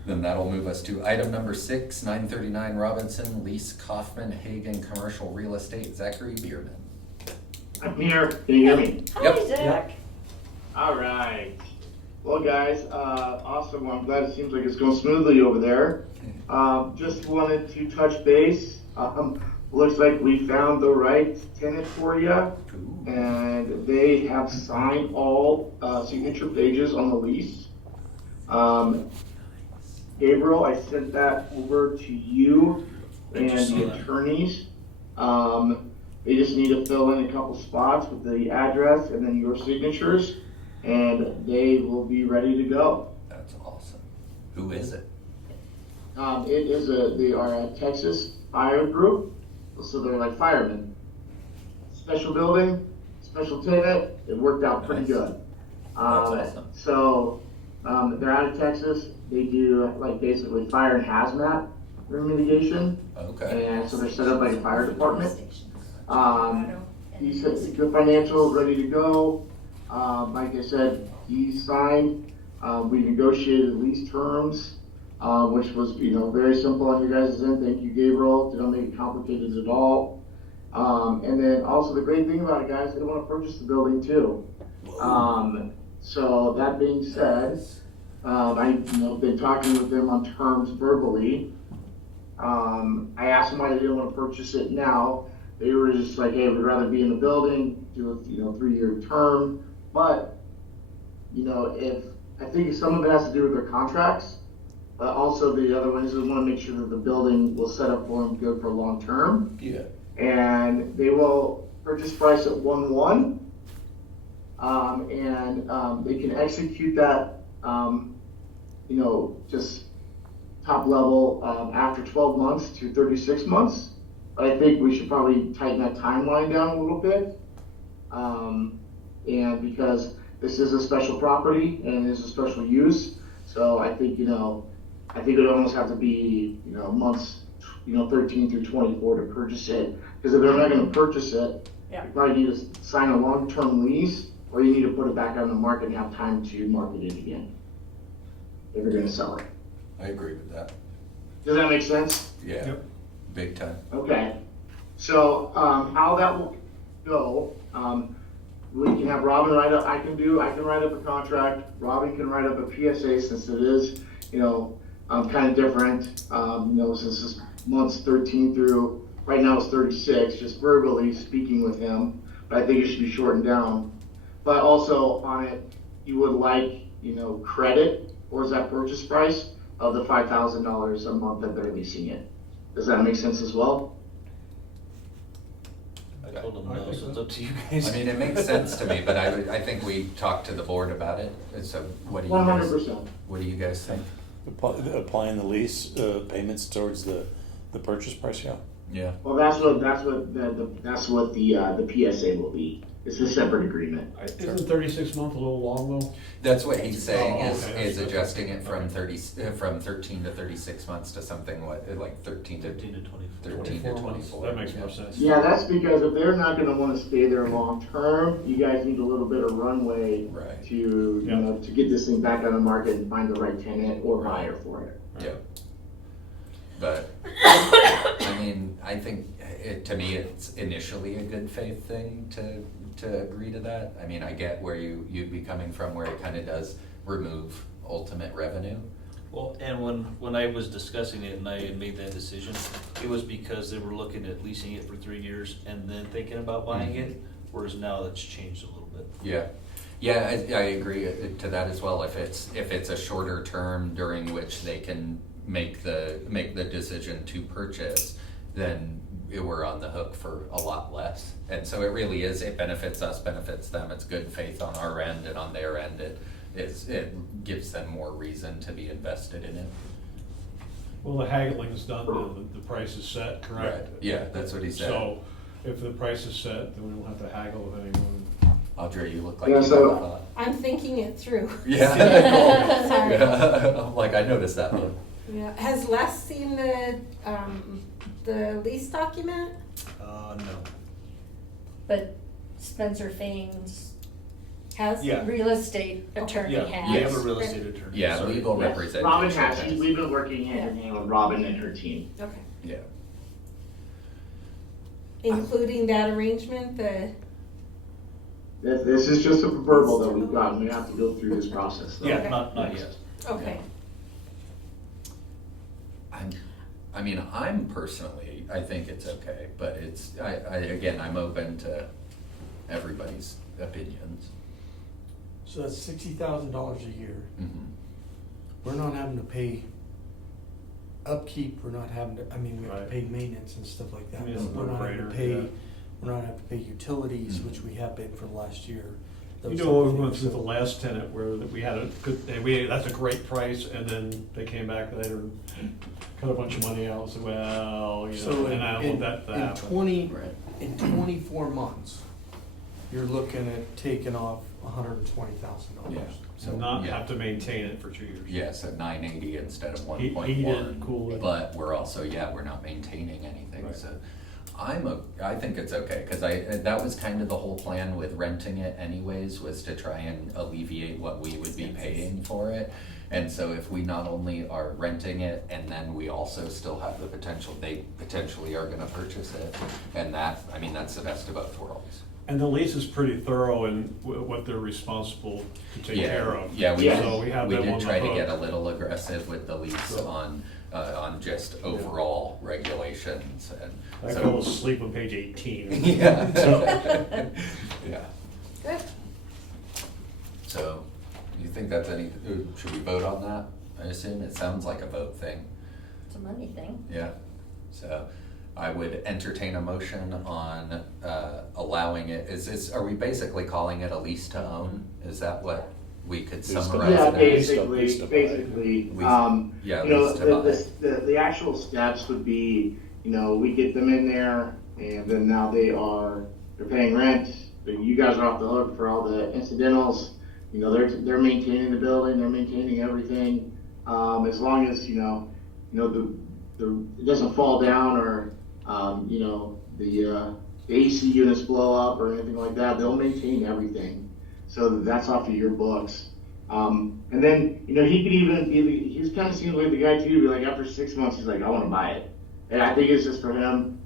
Then that'll move us to item number 6, 939 Robinson, lease Kaufman Hagen Commercial Real Estate, Zachary Bierman. I'm here. Can you hear me? Hi, Yep. Zach. All right. Well, guys, awesome. Well, I'm glad it seems like it's going smoothly over there. Just wanted to touch base. Looks like we found the right tenant for you, Ooh. and they have signed all signature pages on the lease. Gabriel, I sent that over to you and I just saw the that. attorneys. They just need to fill in a couple spots with the address and then your signatures, and they will be ready to go. That's awesome. Who is it? They are a Texas fire group, so they're like firemen. Special building, special tenant, it worked out pretty Nice. good. awesome. So, they're out of Texas, they do like basically fire and hazmat remediation, Okay. and so they're set up like a fire department. Colorado, and He said the financials ready to go. Like I said, he signed. We negotiated lease terms, which was, very simple on your guys' end. Thank you, Gabriel. Didn't make it complicated at all. And then also the great thing about it, guys, they want to purchase the building too. So that being said, I've been talking with them on terms verbally. I asked them why they didn't want to purchase it now. They were just like, hey, we'd rather be in the building, do a 3-year term. But, if I think some of it has to do with their contracts, but also the other one is they want to make sure that the building will set up for them good for long term. Yeah. And they will purchase price at 1.1. And they can execute that, just top level after 12 months to 36 months. But I think we should probably tighten that timeline down a little bit. And because this is a special property and it is a special use, so I think, it would almost have to be, months, 13 through 24 to purchase it. Because if they're not gonna purchase it, Yeah. you probably need to sign a long-term lease, or you need to put it back on the market and have time to market it again. If you're gonna sell it. I agree with that. Does that make sense? Yeah. Yep. Big time. Okay. So, how that will go, we can have Robin write up, I can write up a contract, Robin can write up a PSA since it is, kind of different, since it's months 13 through, right now it's 36, just verbally speaking with him, but I think it should be shortened down. But also on it, you would like, credit, or is that purchase price of the $5,000 a month that they're leasing it? Does that make sense as well? I told him I no, think so it's so. up to you guys. I mean, it makes sense to me, but I think we talked to the board about it, and so what do you guys? 100%. What do you guys think? Applying the lease payments towards the purchase price, yeah. Yeah. Well, that's what the PSA will be. It's a separate agreement. Isn't 36 month a little long though? That's what he's saying Oh, is, okay, is that's- adjusting it from 13 to 36 months to something like 13 to 13 to 24. 13 to 24 months. 24. That makes more sense. Yeah, that's because if they're not gonna wanna stay there long term, you guys need a little bit of runway Right. to, Yeah. to get this thing back on the market and find the right tenant or buyer for it. Yeah. But, I mean, I think to me, it's initially a good faith thing to agree to that. I mean, I get where you'd be coming from, where it kind of does remove ultimate revenue. Well, and when I was discussing it and I had made that decision, it was because they were looking at leasing it for 3 years and then thinking about buying it, whereas now that's changed a little bit. Yeah. Yeah, I agree to that as well. If it's a shorter term during which they can make the decision to purchase, then we're on the hook for a lot less. And so it really is, it benefits us, benefits them. It's good faith on our end, and on their end, it gives them more reason to be invested in it. Well, the haggling's done now, the price is set, correct? Right. Yeah, that's what he said. So if the price is set, then we don't have to haggle with anyone. Audrey, you look like Yeah, you so- have a thought. I'm thinking it through. Yeah. Sorry. Yeah. I'm like, I noticed that look. Yeah, has Les seen the lease document? No. But Spencer Fain's Has? Yeah. real estate attorney Yeah, has. we have a real estate attorney. Yeah, Sorry. legal Yes, representation. Robin has, we've been working hand in hand with Robin and her team. Okay. Yeah. Including that arrangement, This is just a verbal that we've gotten, we have to go through this process though. Yeah, not yet. okay. I'm personally, I think it's okay, but again, I'm open to everybody's opinions. So that's $60,000 a year. Mhm. We're not having to pay upkeep, we're not having to, we have to Right. pay maintenance and stuff like that. I mean, it's a We're not having to no-brainer, pay, yeah. we're not having to pay utilities, Mhm. which we have been for the last year. You Those know, type we of went things. through the last tenant where we had a good, that's a great price, and then they came back later and cut a bunch of money out, and said, well, So and I don't want that to happen. in 24 months, you're looking at taking off $120,000. Yeah. So not yeah. have to maintain it for 2 years. Yes, at 980 instead of Heat it, 1.1. cool it. But we're also, we're not maintaining anything, Right. so I think it's okay, cause that was kind of the whole plan with renting it anyways, was to try and alleviate what we would be paying for it. And so if we not only are renting it, and then we also still have the potential, they potentially are gonna purchase it, and that's the best of both worlds. And the lease is pretty thorough in what they're responsible to take care of. Yeah, So we have them on did the try to hook. get a little aggressive with the lease So- on just overall regulations, and I so. fell asleep on page 18. Yeah. Yeah, Good. so, you think that's should we vote on that? I assume it sounds like a vote thing, It's a money thing. yeah, so I would entertain a motion on, allowing it, are we basically calling it a lease to own? Is that what we could Lease to summarize Yeah, it as? basically, Yeah, you know, lease to buy. the actual steps would be, we get them in there, and then now they're paying rent, but you guys are off the hook for all the incidentals, they're maintaining the building, they're maintaining everything, as long as, it doesn't fall down, or, the AC units blow up or anything like that, they'll maintain everything. So that's off of your books. And then, he could even, he's kind of seems like the guy too, be like, after 6 months, he's like, I want to buy it. And I think it's just for him.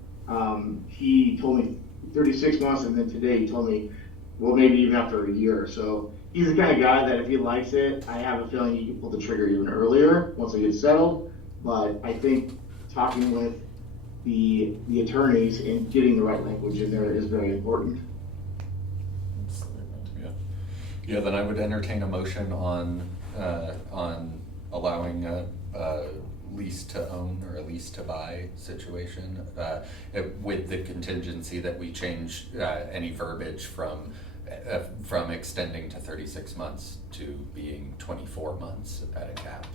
He told me 36 months, and then today he told me well, maybe even after a year. So he's the kind of guy that if he likes it, I have a feeling he can pull the trigger even earlier once it gets settled. But I think talking with the attorneys and getting the right language in there is very important. Yeah. Yeah, then I would entertain a motion on allowing a lease to own or a lease to buy situation, with the contingency that we change, any verbiage from extending to 36 months to being 24 months at a cap.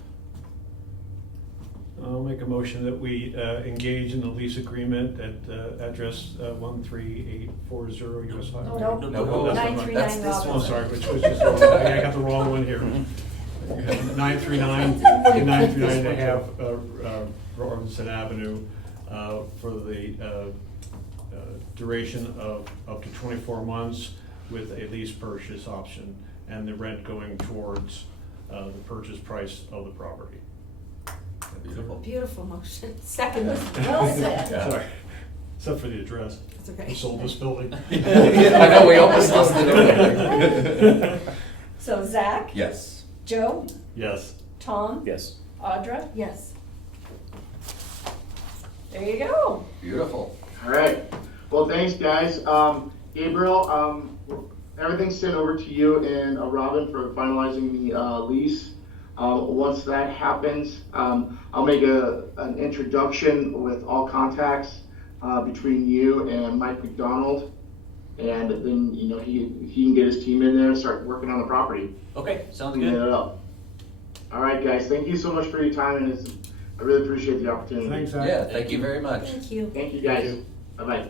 I'll make a motion that we engage in the lease agreement at address 13840 US Highway. No, No, that's not right. 939 That's this Oh, Robinson. sorry, which is the wrong, I got the wrong one here. 939 and 939 to have Robinson Avenue for the duration of up to 24 months with a lease purchase option and the rent going towards the purchase price of the property. Beautiful. Beautiful motion. Second. Well said. Yeah. Sorry, except for the address. It's okay. We sold this building. I know, we almost lost it. So Zach, Yes. Joe, Yes. Tom, Yes. Audra, Yes. there you go. Beautiful. All right. Well, thanks, guys. Gabriel, everything's sent over to you and Robin for finalizing the lease. Once that happens, I'll make an introduction with all contacts between you and Mike McDonald, and then he can get his team in there and start working on the property. Okay, sounds Clean good. it up. All right, guys. Thank you so much for your time, and I really appreciate the opportunity. Thanks, Zach. Yeah, thank you very much. Thank you. Thank you, guys. Thank you. Bye-bye.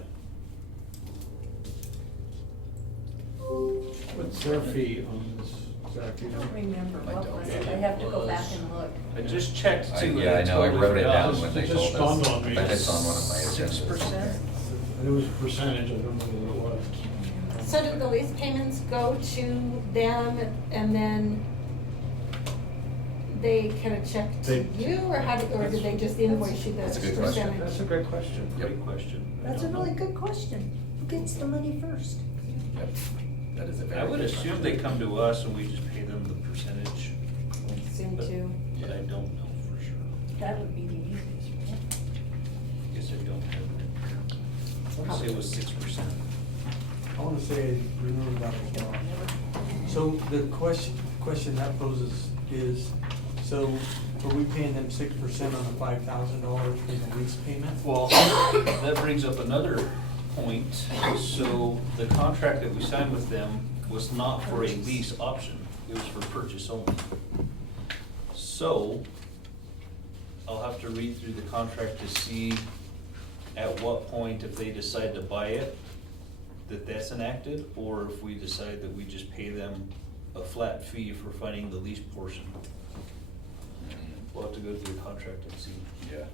What's their fee on this, Zach, you I know? don't remember I what don't. was it. I have to go back and look. I just checked too. Yeah, I know, I wrote it down when they It told just us. dawned on me. But it's on one of my agendas. 6%? And it was a percentage, I don't know what it was. So do the lease payments go to them and then they kind of check to They- you, or or do they just invoice you the That's a good question. percentage? That's a great question. Great question. That's a really good question. Who gets the money first? Yep. That is a very I would good assume question. they come to us and we just pay them the percentage, Assume too. but I don't know for sure. That would be the easiest, right? Guess I don't have it. I want to say it was 6%. I wanna say I remember that as well. So the question that poses is, so are we paying them 6% on the $5,000 for the lease payment? Well, that brings up another point. So the contract that we signed with them was not for a lease option. It was for purchase only. So I'll have to read through the contract to see at what point, if they decide to buy it, that's enacted, or if we decide that we just pay them a flat fee for funding the lease portion. We'll have to go through the contract and see. Yeah.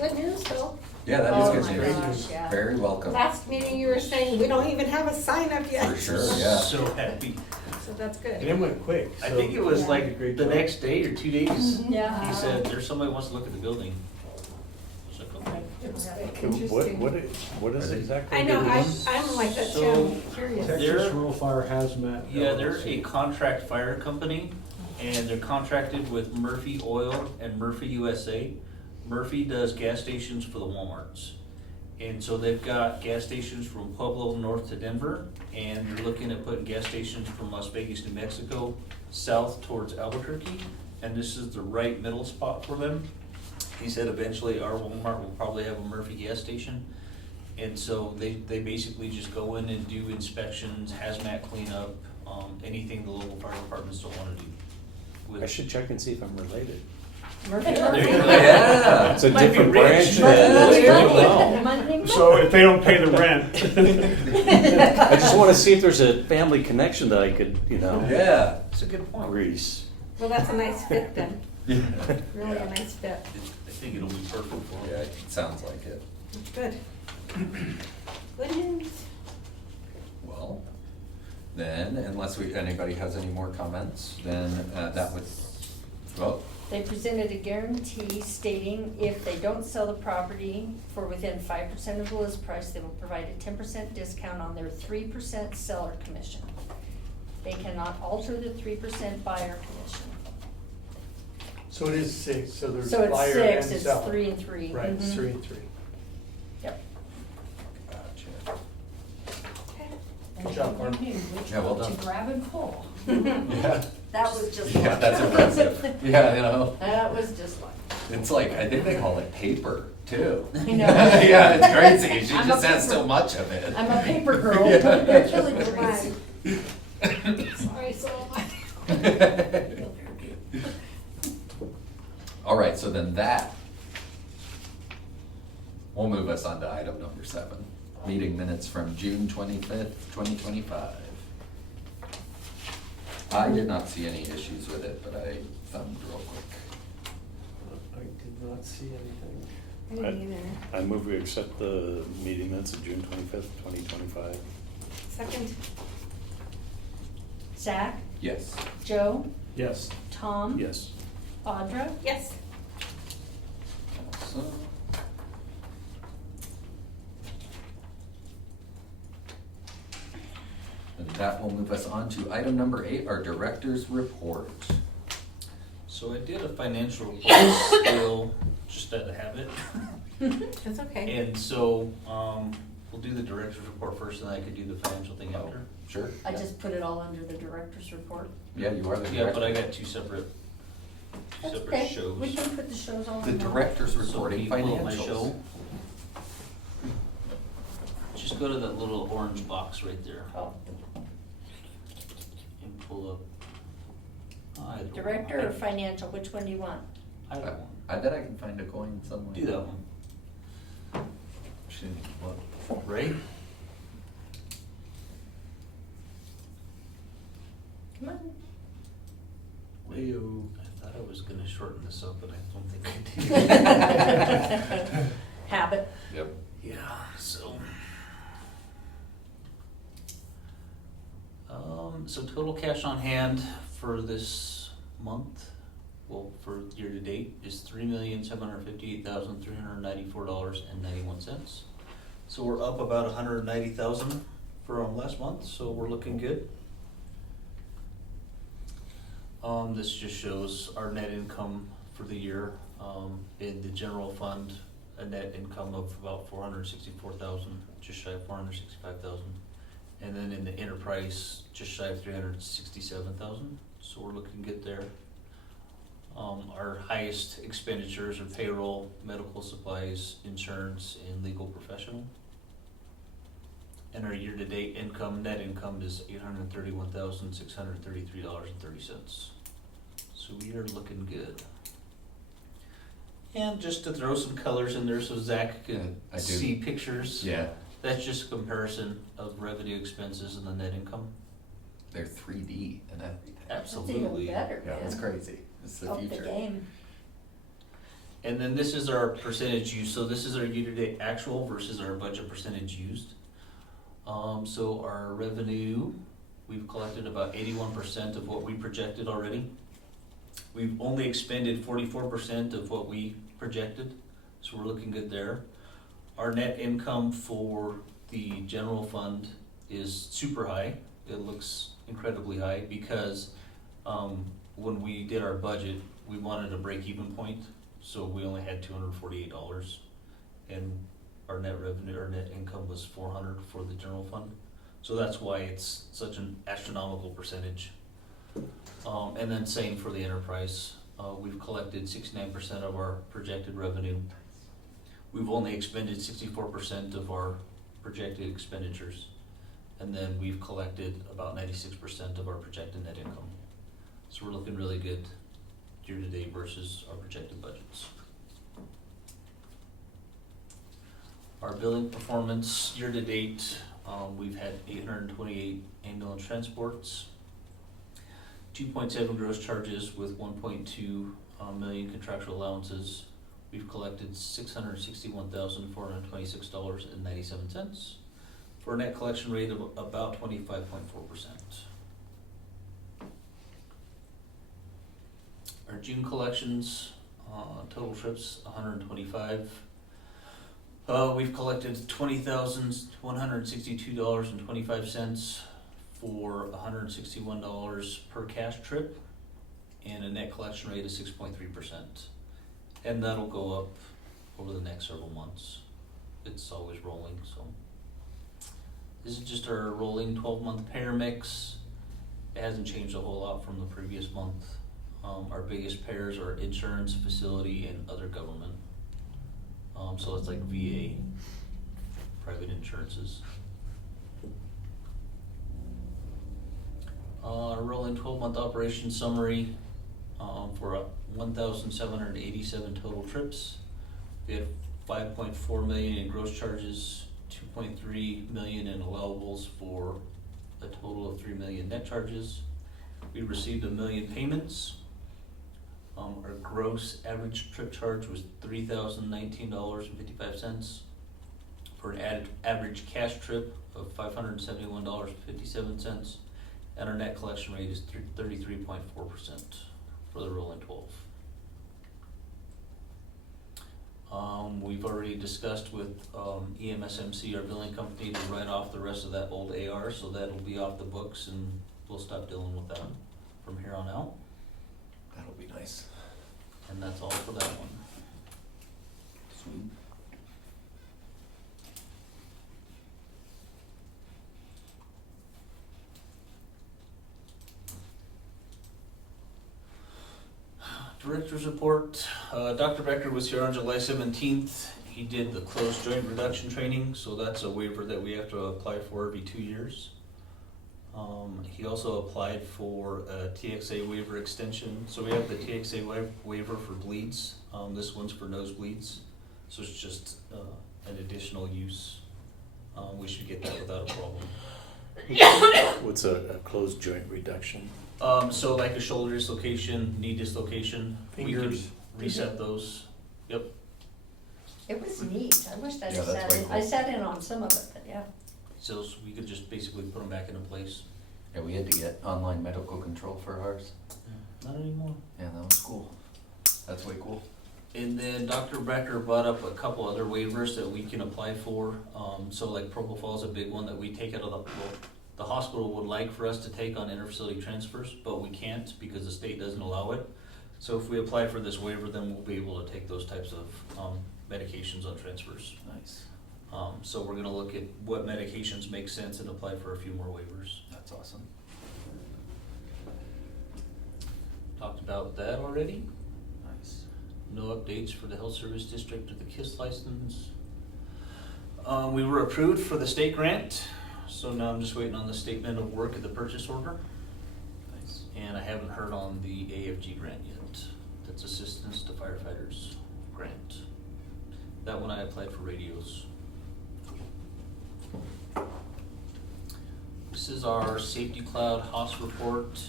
Good news, Phil. Yeah, that Oh is my good news. gosh, yeah. Very welcome. Last meeting you were saying, we don't even have a sign up yet. For sure, yeah. So happy. So that's And it good. went quick. I so- think it was Yeah. like Great the job. next day or 2 days. Yeah. He said, there's somebody who wants to look at the building. I was like, okay. It's What, interesting. what is exactly? I know, I'm like that too, So- I'm curious. Texas They're- Rural Fire Hazmat. Yeah, they're LLC. a contract fire company, and they're contracted with Murphy Oil and Murphy USA. Murphy does gas stations for the Walmarts. And so they've got gas stations from Pueblo north to Denver, and they're looking at putting gas stations from Las Vegas, New Mexico, south towards Albuquerque. And this is the right middle spot for them. He said eventually our Walmart will probably have a Murphy gas station. And so they basically just go in and do inspections, hazmat cleanup, anything the local fire departments don't wanna do. With- I should check and see if I'm related. Murphy, There you Murphy. go. Yeah. It's a Might be different rich. branch. Money, then. money, I don't money, know. money, So if they don't pay the rent. I just wanna see if there's a family connection that I could, Yeah. That's a good point. grease. Well, that's a nice fit then, Yeah. really a nice fit. I think it'll be perfect for Yeah, them. it sounds like it. Good. Good news. Well, then, unless anybody has any more comments, then that would, well, They presented a guarantee stating if they don't sell the property for within 5% of the list price, they will provide a 10% discount on their 3% seller commission. They cannot alter the 3% buyer commission. So it is 6, so there's So it's buyer 6, and it's seller. 3 and 3. Right, it's Mhm. 3 and 3. Yep. Gotcha. Good job, Barb. Yeah, well done. To grab and pull. Yeah. That was just Yeah, luck. that's impressive. Yeah, you know, That was just luck. it's like, I think they call it paper too. I know. Yeah, it's crazy. She I'm just a has paper- so much of it. I'm a paper girl. Yeah. It's really crazy. Sorry, so am I. All right, so then that will move us on to item number 7, meeting minutes from June 25th, 2025. I did not see any issues with it, but I thumbed real quick. I did not see anything. I didn't either. I move we accept the meeting minutes of June 25th, 2025. Second, Zach, Yes. Joe, Yes. Tom. Yes. Audra. yes. Awesome. And that will move us on to item number 8, our director's report. So I did a financial report still, just out of habit. That's okay. And so, we'll do the director's report first, and then I could do the financial thing after. Sure. I just put it all under the director's report. Yeah, you are the director. Yeah, but I got two separate That's separate okay. shows. We can put the shows all The in one. director's So reporting can you pull up my financials. show? Just go to that little orange box right there Oh, and pull up. either one. director or financial, which one do you want? Either one. I bet I can find a coin somewhere. Do that one. Shouldn't look. Right? Come on. Wayo. I thought I was gonna shorten this up, but I don't think I did. Habit. Yep. Yeah, so. So total cash on hand for this month, well, for year to date, is $3,758,394.91. So we're up about $190,000 from last month, so we're looking good. This just shows our net income for the year, in the general fund, a net income of about 464,000, just shy of 465,000. And then in the enterprise, just shy of 367,000, so we're looking good there. Our highest expenditures are payroll, medical supplies, insurance, and legal professional. And our year-to-date income, net income is $831,633.30. So we are looking good. And just to throw some colors in there so Zach Yeah, can I do. see pictures. Yeah, That's just a comparison of revenue, expenses, and the net income. they're 3D and everything. That's Absolutely. even better, Yeah, man. that's crazy. It's the Up the future. game. And then this is our percentage used, so this is our year-to-date actual versus our budget percentage used. So our revenue, we've collected about 81% of what we projected already. We've only expended 44% of what we projected, so we're looking good there. Our net income for the general fund is super high. It looks incredibly high because when we did our budget, we wanted a break-even point, so we only had $248, and our net revenue, our net income was $400 for the general fund. So that's why it's such an astronomical percentage. And then same for the enterprise. We've collected 69% of our projected revenue. We've only expended 64% of our projected expenditures. And then we've collected about 96% of our projected net income. So we're looking really good year to date versus our projected budgets. Our billing performance year to date, we've had 828 ambulance transports, 2.7 gross charges with 1.2 million contractual allowances. We've collected $661,426.97 for a net collection rate of about 25.4%. Our June collections, total trips 125. We've collected $20,162.25 for $161 per cash trip, and a net collection rate of 6.3%. And that'll go up over the next several months. It's always rolling, so. This is just our rolling 12-month payer mix. It hasn't changed a whole lot from the previous month. Our biggest payers are insurance, facility, and other government. So it's like VA, private insurances. Rolling 12-month operation summary for 1,787 total trips. We had 5.4 million in gross charges, 2.3 million in allowables for a total of 3 million net charges. We received 1 million payments. Our gross average trip charge was $3,019.55 for an average cash trip of $571.57, and our net collection rate is 33.4% for the rolling 12. We've already discussed with EMSMC, our billing company, to write off the rest of that old AR, so that'll be off the books and we'll stop dealing with that from here on out. That'll be nice. And that's all for that one. Sweet. Director's report. Dr. Becker was here on July 17th. He did the closed joint reduction training, so that's a waiver that we have to apply for every 2 years. He also applied for a TXA waiver extension. So we have the TXA waiver for bleeds. This one's for nosebleeds. So it's just an additional use. We should get that without a problem. What's a closed joint reduction? So like a shoulder dislocation, knee dislocation, we Fingers. can reset those. Yep. It was neat. I wish that Yeah, I that's sat way in. cool. I sat in on some of it, but yeah. So we could just basically put them back into place. Yeah, we had to get online medical control for ours. Not anymore. Yeah, that was cool. That's way cool. And then Dr. Becker brought up a couple other waivers that we can apply for. So like propofol is a big one that we take out of the hospital would like for us to take on interfacility transfers, but we can't because the state doesn't allow it. So if we apply for this waiver, then we'll be able to take those types of medications on transfers. Nice. So we're gonna look at what medications make sense and apply for a few more waivers. That's awesome. Talked about that already. Nice. No updates for the health service district or the KISS license. We were approved for the state grant, so now I'm just waiting on the statement of work of the purchase order. Nice. And I haven't heard on the AFG grant yet. That's Assistance to Firefighters grant. That one I applied for radios. This is our Safety Cloud HOS report.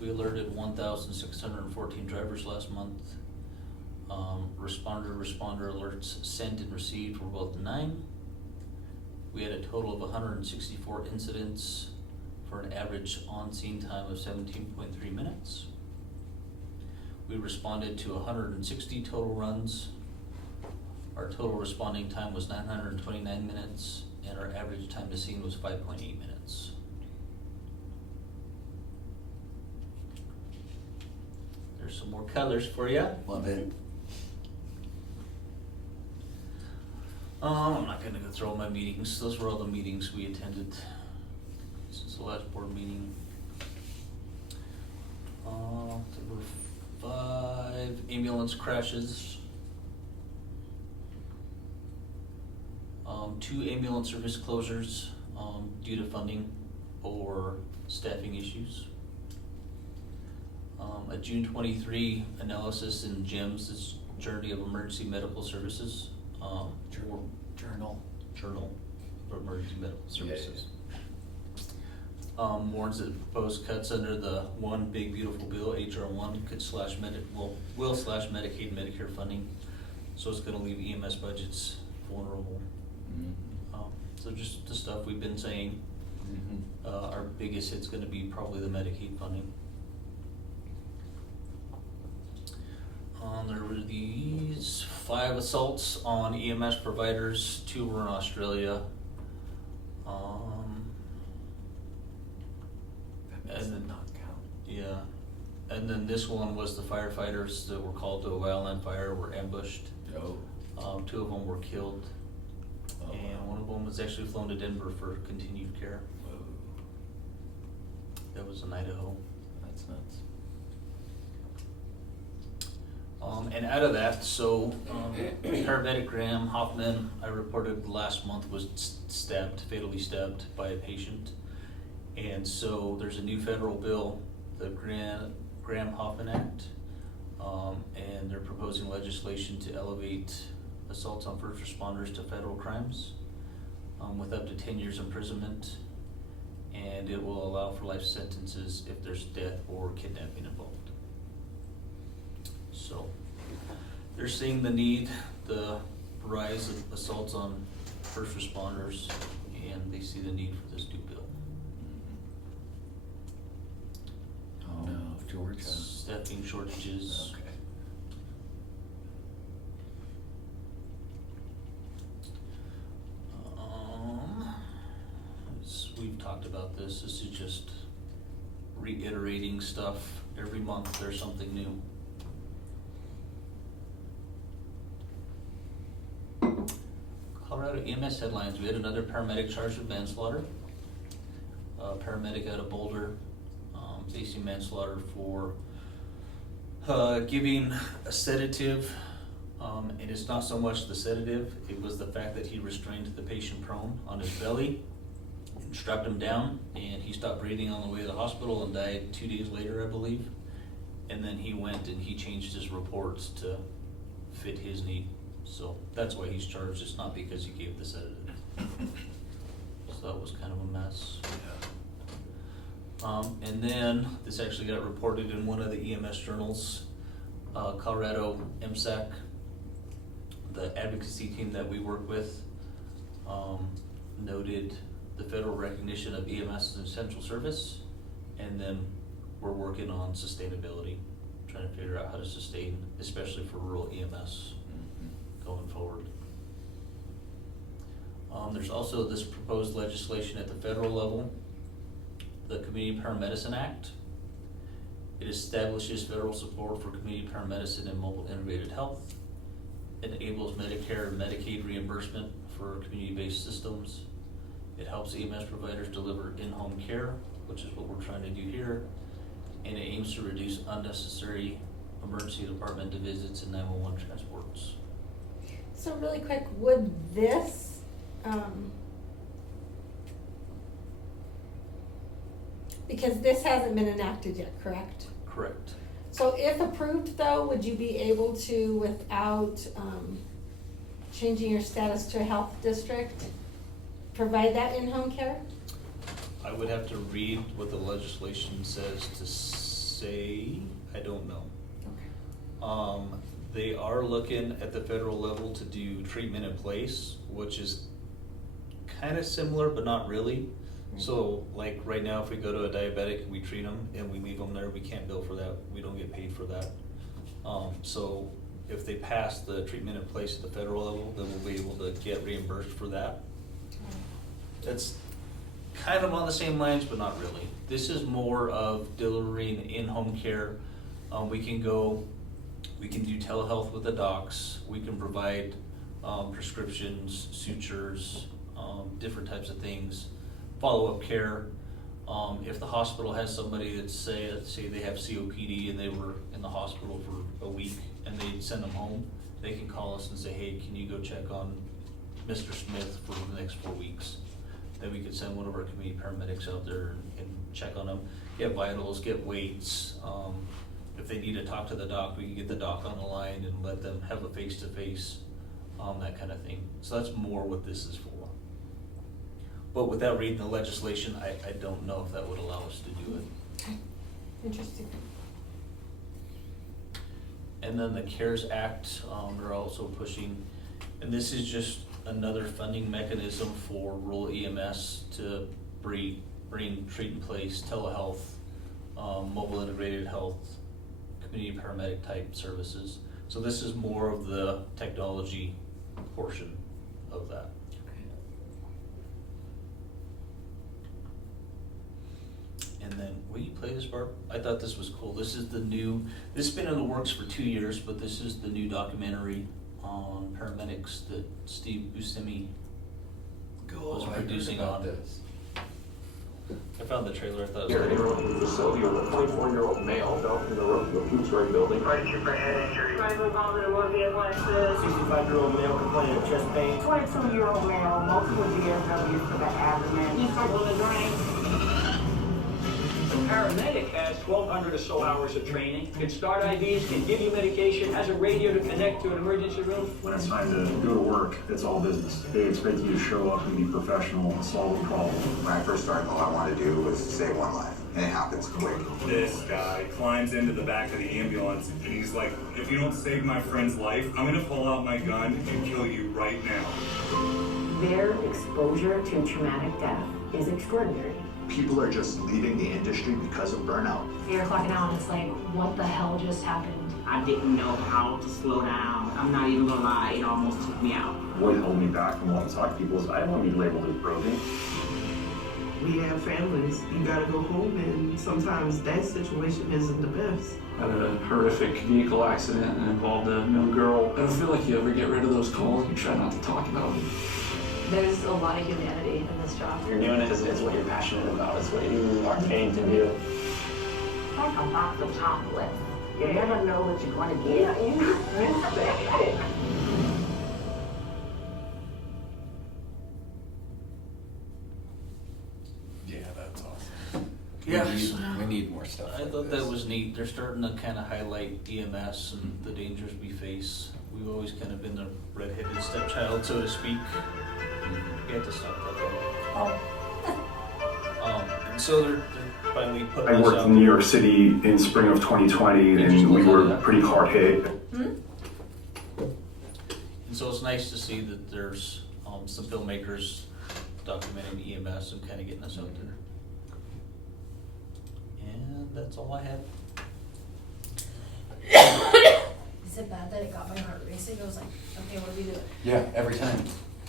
We alerted 1,614 drivers last month. Responder alerts sent and received were both 9. We had a total of 164 incidents for an average on-scene time of 17.3 minutes. We responded to 160 total runs. Our total responding time was 929 minutes, and our average time to scene was 5.8 minutes. There's some more colors for you. Love it. I'm not gonna go through all my meetings. Those were all the meetings we attended since the last board meeting. There were 5 ambulance crashes. 2 ambulance service closures due to funding or staffing issues. A June 23 analysis in GEMS, Journey of Emergency Medical Services. Journal of Emergency Medical Services. Warns that proposed cuts under the One Big Beautiful Bill, HR1, could will slash Medicaid and Medicare funding. So it's gonna leave EMS budgets vulnerable. So just the stuff we've been saying. Our biggest hit's gonna be probably the Medicaid funding. There were these 5 assaults on EMS providers, 2 were in Australia. That does And then- not count. Yeah, and then this one was the firefighters that were called to a wildland fire were ambushed. Oh. 2 of them were killed, Oh, and wow. one of them was actually flown to Denver for continued care. Whoa, That was in Idaho. that's nuts. And out of that, so paramedic Graham Hoffman, I reported last month, was stabbed, fatally stabbed by a patient. And so there's a new federal bill, the Graham Hoffman Act, and they're proposing legislation to elevate assaults on first responders to federal crimes, with up to 10 years imprisonment, and it will allow for life sentences if there's death or kidnapping involved. So, they're seeing the need, the rise of assaults on first responders, and they see the need for this new bill. Oh no, Georgia. Staffing shortages. Okay. We've talked about this. This is just reiterating stuff. Every month there's something new. Colorado EMS headlines. We had another paramedic charged with manslaughter. A paramedic out of Boulder, facing manslaughter for giving a sedative, and it's not so much the sedative, it was the fact that he restrained the patient prone on his belly, and strapped him down, and he stopped breathing on the way to the hospital and died 2 days later, I believe. And then he went and he changed his reports to fit his need. So that's why he's charged, it's not because he gave the sedative. So that was kind of a mess. And then, this actually got reported in one of the EMS journals, Colorado MSAC, the advocacy team that we work with, noted the federal recognition of EMS as an essential service, and then we're working on sustainability, trying to figure out how to sustain, especially for rural EMS going forward. There's also this proposed legislation at the federal level, the Community Paramedicine Act. It establishes federal support for community paramedicine and mobile integrated health. It enables Medicare and Medicaid reimbursement for community-based systems. It helps EMS providers deliver in-home care, which is what we're trying to do here. And it aims to reduce unnecessary emergency department visits and 911 transports. So really quick, would this, because this hasn't been enacted yet, correct? Correct. So if approved though, would you be able to, without changing your status to a health district, provide that in-home care? I would have to read what the legislation says to say, I don't know. Okay. They are looking at the federal level to do treatment in place, which is kind of similar, but not really. So like right now, if we go to a diabetic, we treat them and we leave them there, we can't bill for that, we don't get paid for that. So if they pass the treatment in place at the federal level, then we'll be able to get reimbursed for that. That's kind of on the same lines, but not really. This is more of delivering in-home care. We can do telehealth with the docs, we can provide prescriptions, sutures, different types of things, follow-up care. If the hospital has somebody that say they have COPD and they were in the hospital for a week and they send them home, they can call us and say, hey, can you go check on Mr. Smith for the next 4 weeks? Then we could send one of our community paramedics out there and check on them, get vitals, get weights. If they need to talk to the doc, we can get the doc on the line and let them have a face-to-face, that kind of thing. So that's more what this is for. But without reading the legislation, I don't know if that would allow us to do it. Okay. Interesting. And then the CARES Act, they're also pushing, and this is just another funding mechanism for rural EMS to treat in place, telehealth, mobile integrated health, community paramedic type services. So this is more of the technology portion of that. And then, will you play this, Barb? I thought this was cool. This is the new, this has been in the works for 2 years, but this is the new documentary on paramedics that Steve Buscemi was producing on. this. I found the trailer, I thought it Here, was interrupting the facility with a 24-year-old male fell from the roof of a food-story building. Registered for head injury. Driver vomited more VFXs. 65-year-old male complaining of chest pain. 22-year-old male, multiple DSWs for the abdomen. He's circling the drain. The paramedic has 1,200 or so hours of training, can start IVs, can give you medication, has a radio to connect to an emergency room. When it's time to go to work, it's all business. They expect you to show up and be professional and solve a problem. When I first started, all I wanted to do was save one life, and it happens quick. This guy climbs into the back of the ambulance and he's like, if you don't save my friend's life, I'm gonna pull out my gun and kill you right now. Their exposure to traumatic death is extraordinary. People are just leaving the industry because of burnout. You're clocking out and it's like, what the hell just happened? I didn't know how to slow down. I'm not even gonna lie, it almost took me out. What held me back from wanting to talk to people is I don't want to be labeled as broken. We have families. You gotta go home, and sometimes that situation isn't the best. Had a horrific vehicle accident and involved a young girl. I don't feel like you ever get rid of those calls. You try not to talk about them. There's a lot of humanity in this job. You're doing it, it's what you're passionate about. It's what you are paid to do. Like a box of chocolates. You never know what you're gonna get. Yeah, you respect. Yeah, that's awesome. Yeah. We need more stuff. I like thought this. that was neat. They're starting to kind of highlight EMS and the dangers we face. We've always kind of been the redheaded stepchild, so to speak. You have to stop that. And so they're finally putting I this worked out. in New York City in spring of 2020 and we were pretty hard hit. And so it's nice to see that there's some filmmakers documenting EMS and kind of getting us out there. And that's all I had. Is it bad that it got my heart racing? I was like, okay, what do we do? Yeah, every time.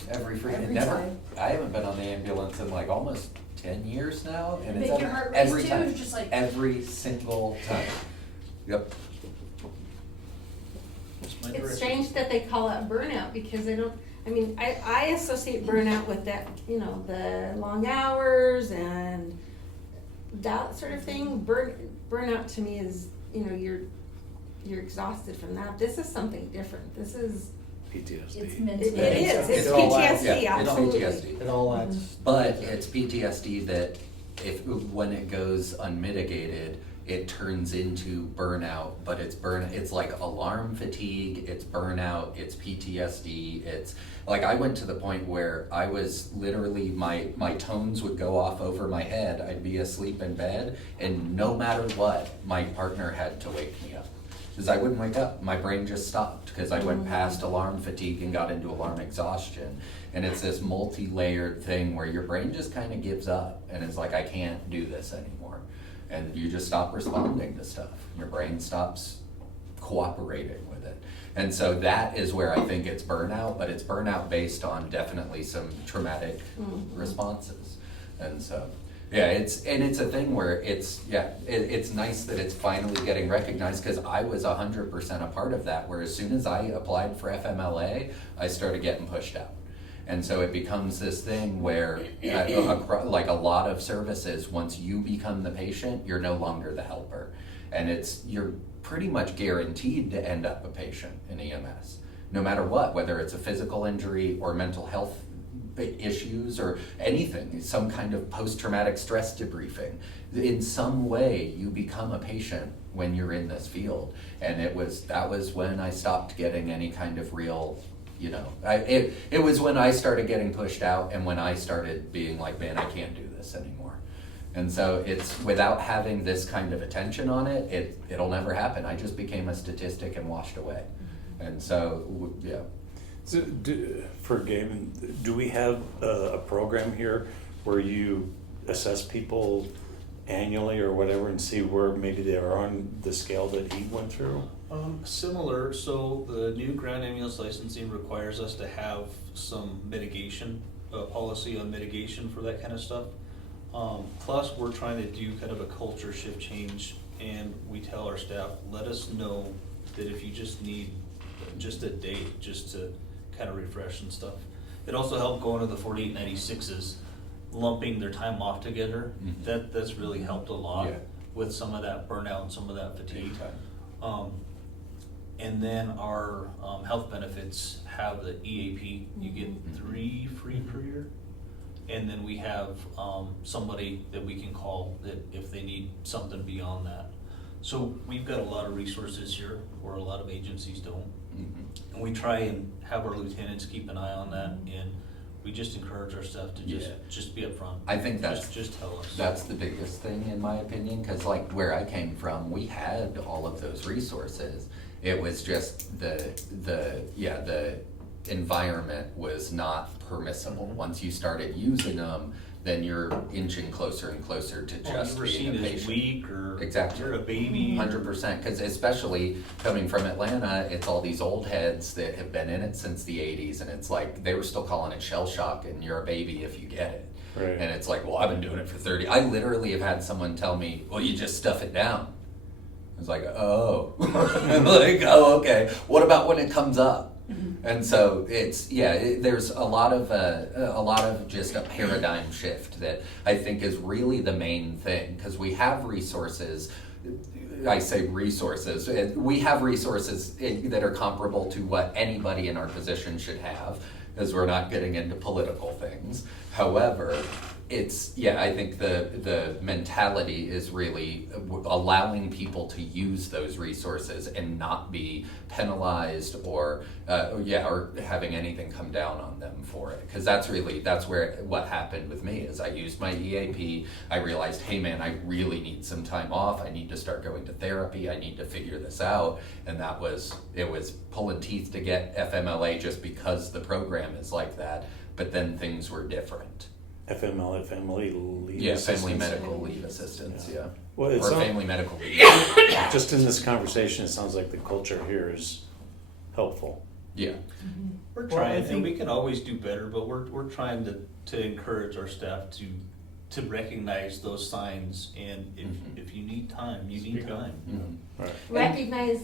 Every freaking, Every never. time. I haven't been on the ambulance in like almost 10 years now, and it's Make your heart race every too, time. it's just like- Every single time. Yep. That's my It's direction. strange that they call it burnout because I don't, I mean, I associate burnout with that, you know, the long hours and that sort of thing. Burnout to me is, you know, you're exhausted from that. This is something different. This is, PTSD. It's it mentally. is, it's It all adds- PTSD, Yeah, it's absolutely. PTSD. It all adds. But it's PTSD that when it goes unmitigated, it turns into burnout, but it's like alarm fatigue, it's burnout, it's PTSD, it's like I went to the point where I was literally, my tones would go off over my head, I'd be asleep in bed, and no matter what, my partner had to wake me up. Because I wouldn't wake up, my brain just stopped, because I went past alarm fatigue and got into alarm exhaustion. And it's this multi-layered thing where your brain just kind of gives up, and it's like, I can't do this anymore. And you just stop responding to stuff. Your brain stops cooperating with it. And so that is where I think it's burnout, but it's burnout based on definitely some traumatic responses. And so, yeah, it's a thing where it's nice that it's finally getting recognized, because I was 100% a part of that, where as soon as I applied for FMLA, I started getting pushed out. And so it becomes this thing where, like a lot of services, once you become the patient, you're no longer the helper. And you're pretty much guaranteed to end up a patient in EMS, no matter what, whether it's a physical injury or mental health issues or anything, some kind of post-traumatic stress debriefing. In some way, you become a patient when you're in this field. And that was when I stopped getting any kind of real, it was when I started getting pushed out and when I started being like, man, I can't do this anymore. And so it's, without having this kind of attention on it, it'll never happen. I just became a statistic and washed away. And so, yeah. So, for Gavin, do we have a program here where you assess people annually or whatever and see where maybe they are on the scale that he went through? Similar, so the new ground ambulance licensing requires us to have some mitigation, policy on mitigation for that kind of stuff. Plus, we're trying to do kind of a culture shift change, and we tell our staff, let us know that if you just need just a day, just to kind of refresh and stuff. It also helped going to the 4896s, lumping their time off together. Mhm. That's really helped a lot Yeah. with some of that burnout and some of that fatigue. And then our health benefits have the EAP. You get 3 free per year. And then we have somebody that we can call that if they need something beyond that. So we've got a lot of resources here where a lot of agencies don't. Mhm. And we try and have our lieutenants keep an eye on that, and we just encourage our staff to just be upfront. I think that's just tell us. That's the biggest thing in my opinion, because like where I came from, we had all of those resources. It was just the environment was not permissible. Once you started using them, then you're inching closer and closer to just you were being a seen as patient. weak or Exactly. you're a baby. 100%, because especially coming from Atlanta, it's all these old heads that have been in it since the 80s, and it's like they were still calling it shell shock, and you're a baby if you get it. Right. And it's like, well, I've been doing it for 30. I literally have had someone tell me, well, you just stuff it down. I was like, oh. I'm like, oh, okay. What about when it comes up? And so it's, there's a lot of just a paradigm shift that I think is really the main thing, because we have resources. I say resources. We have resources that are comparable to what anybody in our position should have, as we're not getting into political things. However, I think the mentality is really allowing people to use those resources and not be penalized or having anything come down on them for it. Because that's where what happened with me is I used my EAP. I realized, hey man, I really need some time off. I need to start going to therapy. I need to figure this out. And it was pulling teeth to get FMLA just because the program is like that. But then things were different. FMLA, family leave Yeah, assistance. family medical leave assistance, yeah. Well, it's or not- family medical leave. Just in this conversation, it sounds like the culture here is helpful. Yeah. We're Well, I trying, think- and we can always do better, but we're trying to encourage our staff to recognize those signs, and if you need time, you need time. Mhm. Right. Recognize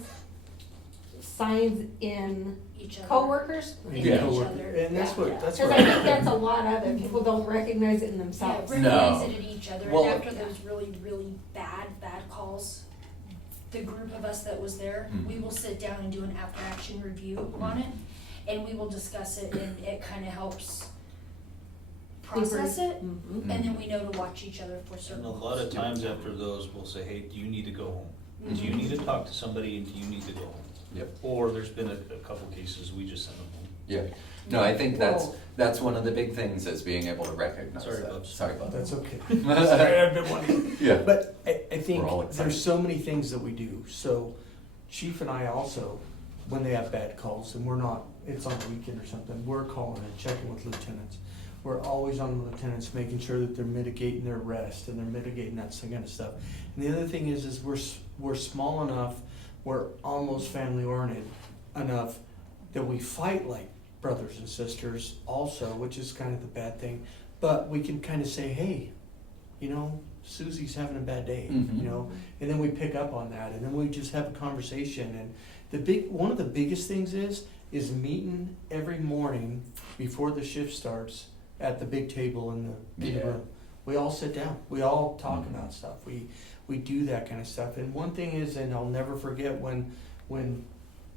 signs in Each other. coworkers? Yeah. Coworker. And that's what Because I think that's a lot of it, people don't recognize it in Yeah, themselves. recognize No. it in each other, Well, and after those really, really bad calls, the group of us that was there, we will sit down and do an after-action review on it, and we will discuss it, and it kinda helps process it, Mhm. and then we know to watch each other for certain And a calls. lot of times after those, we'll say, hey, do you need to go home? Do you need to talk to somebody, and do you need to go home? Yep. Or there's been a couple cases, we just send them home. Yeah. No, I think that's one of the big things is being able to recognize Sorry, that. Bubs. Sorry, Bubs. That's okay. Sorry, I've been wanting. Yeah. But I think We're all excited. there's so many things that we do. So Chief and I also, when they have bad calls and it's on a weekend or something, we're calling and checking with lieutenants. We're always on the lieutenants, making sure that they're mitigating their rest and they're mitigating that kind of stuff. And the other thing is we're small enough, we're almost family oriented enough that we fight like brothers and sisters also, which is kind of the bad thing. But we can kind of say, hey, Susie's having a bad day, Mhm. and then we pick up on that, and then we just have a conversation. And one of the biggest things is meeting every morning before the shift starts at the big table in the Yeah. room. We all sit down. We all talk about stuff. We do that kind of stuff. And one thing is, and I'll never forget when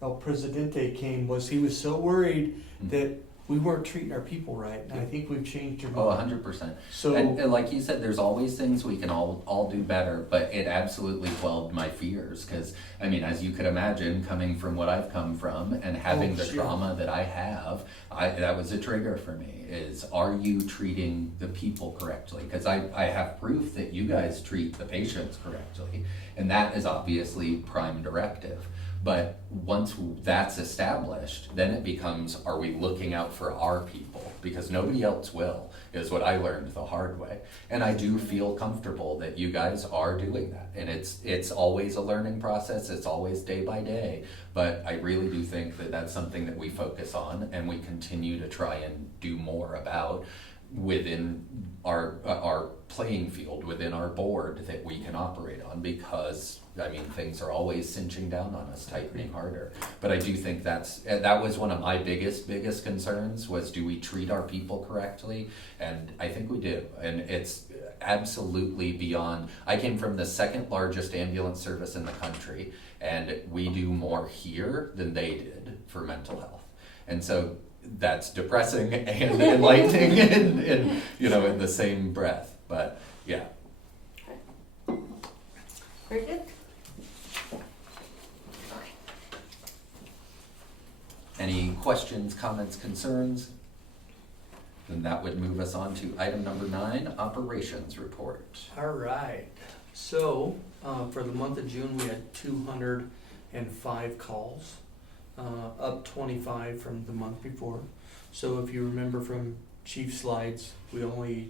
El Presidente came, he was so worried that we weren't treating our people right. And I think we've changed your mind. Oh, 100%. So And like you said, there's always things we can all do better, but it absolutely quelled my fears. Because, I mean, as you could imagine, coming from what I've come from and having the sure. trauma that I have, that was a trigger for me, is are you treating the people correctly? Because I have proof that you guys treat the patients correctly, and that is obviously prime directive. But once that's established, then it becomes, are we looking out for our people? Because nobody else will, is what I learned the hard way. And I do feel comfortable that you guys are doing that. And it's always a learning process, it's always day by day. But I really do think that that's something that we focus on and we continue to try and do more about within our playing field, within our board that we can operate on, because I mean things are always cinching down on us, tightening harder. But I do think that was one of my biggest concerns, was do we treat our people correctly? And I think we do, and it's absolutely beyond. I came from the second largest ambulance service in the country, and we do more here than they did for mental health. And so that's depressing and enlightening and in the same breath. But yeah. Very good. Any questions, comments, concerns? Then that would move us on to item number 9, operations report. All right, so, for the month of June, we had 205 calls, up 25 from the month before. So if you remember from Chief slides, we only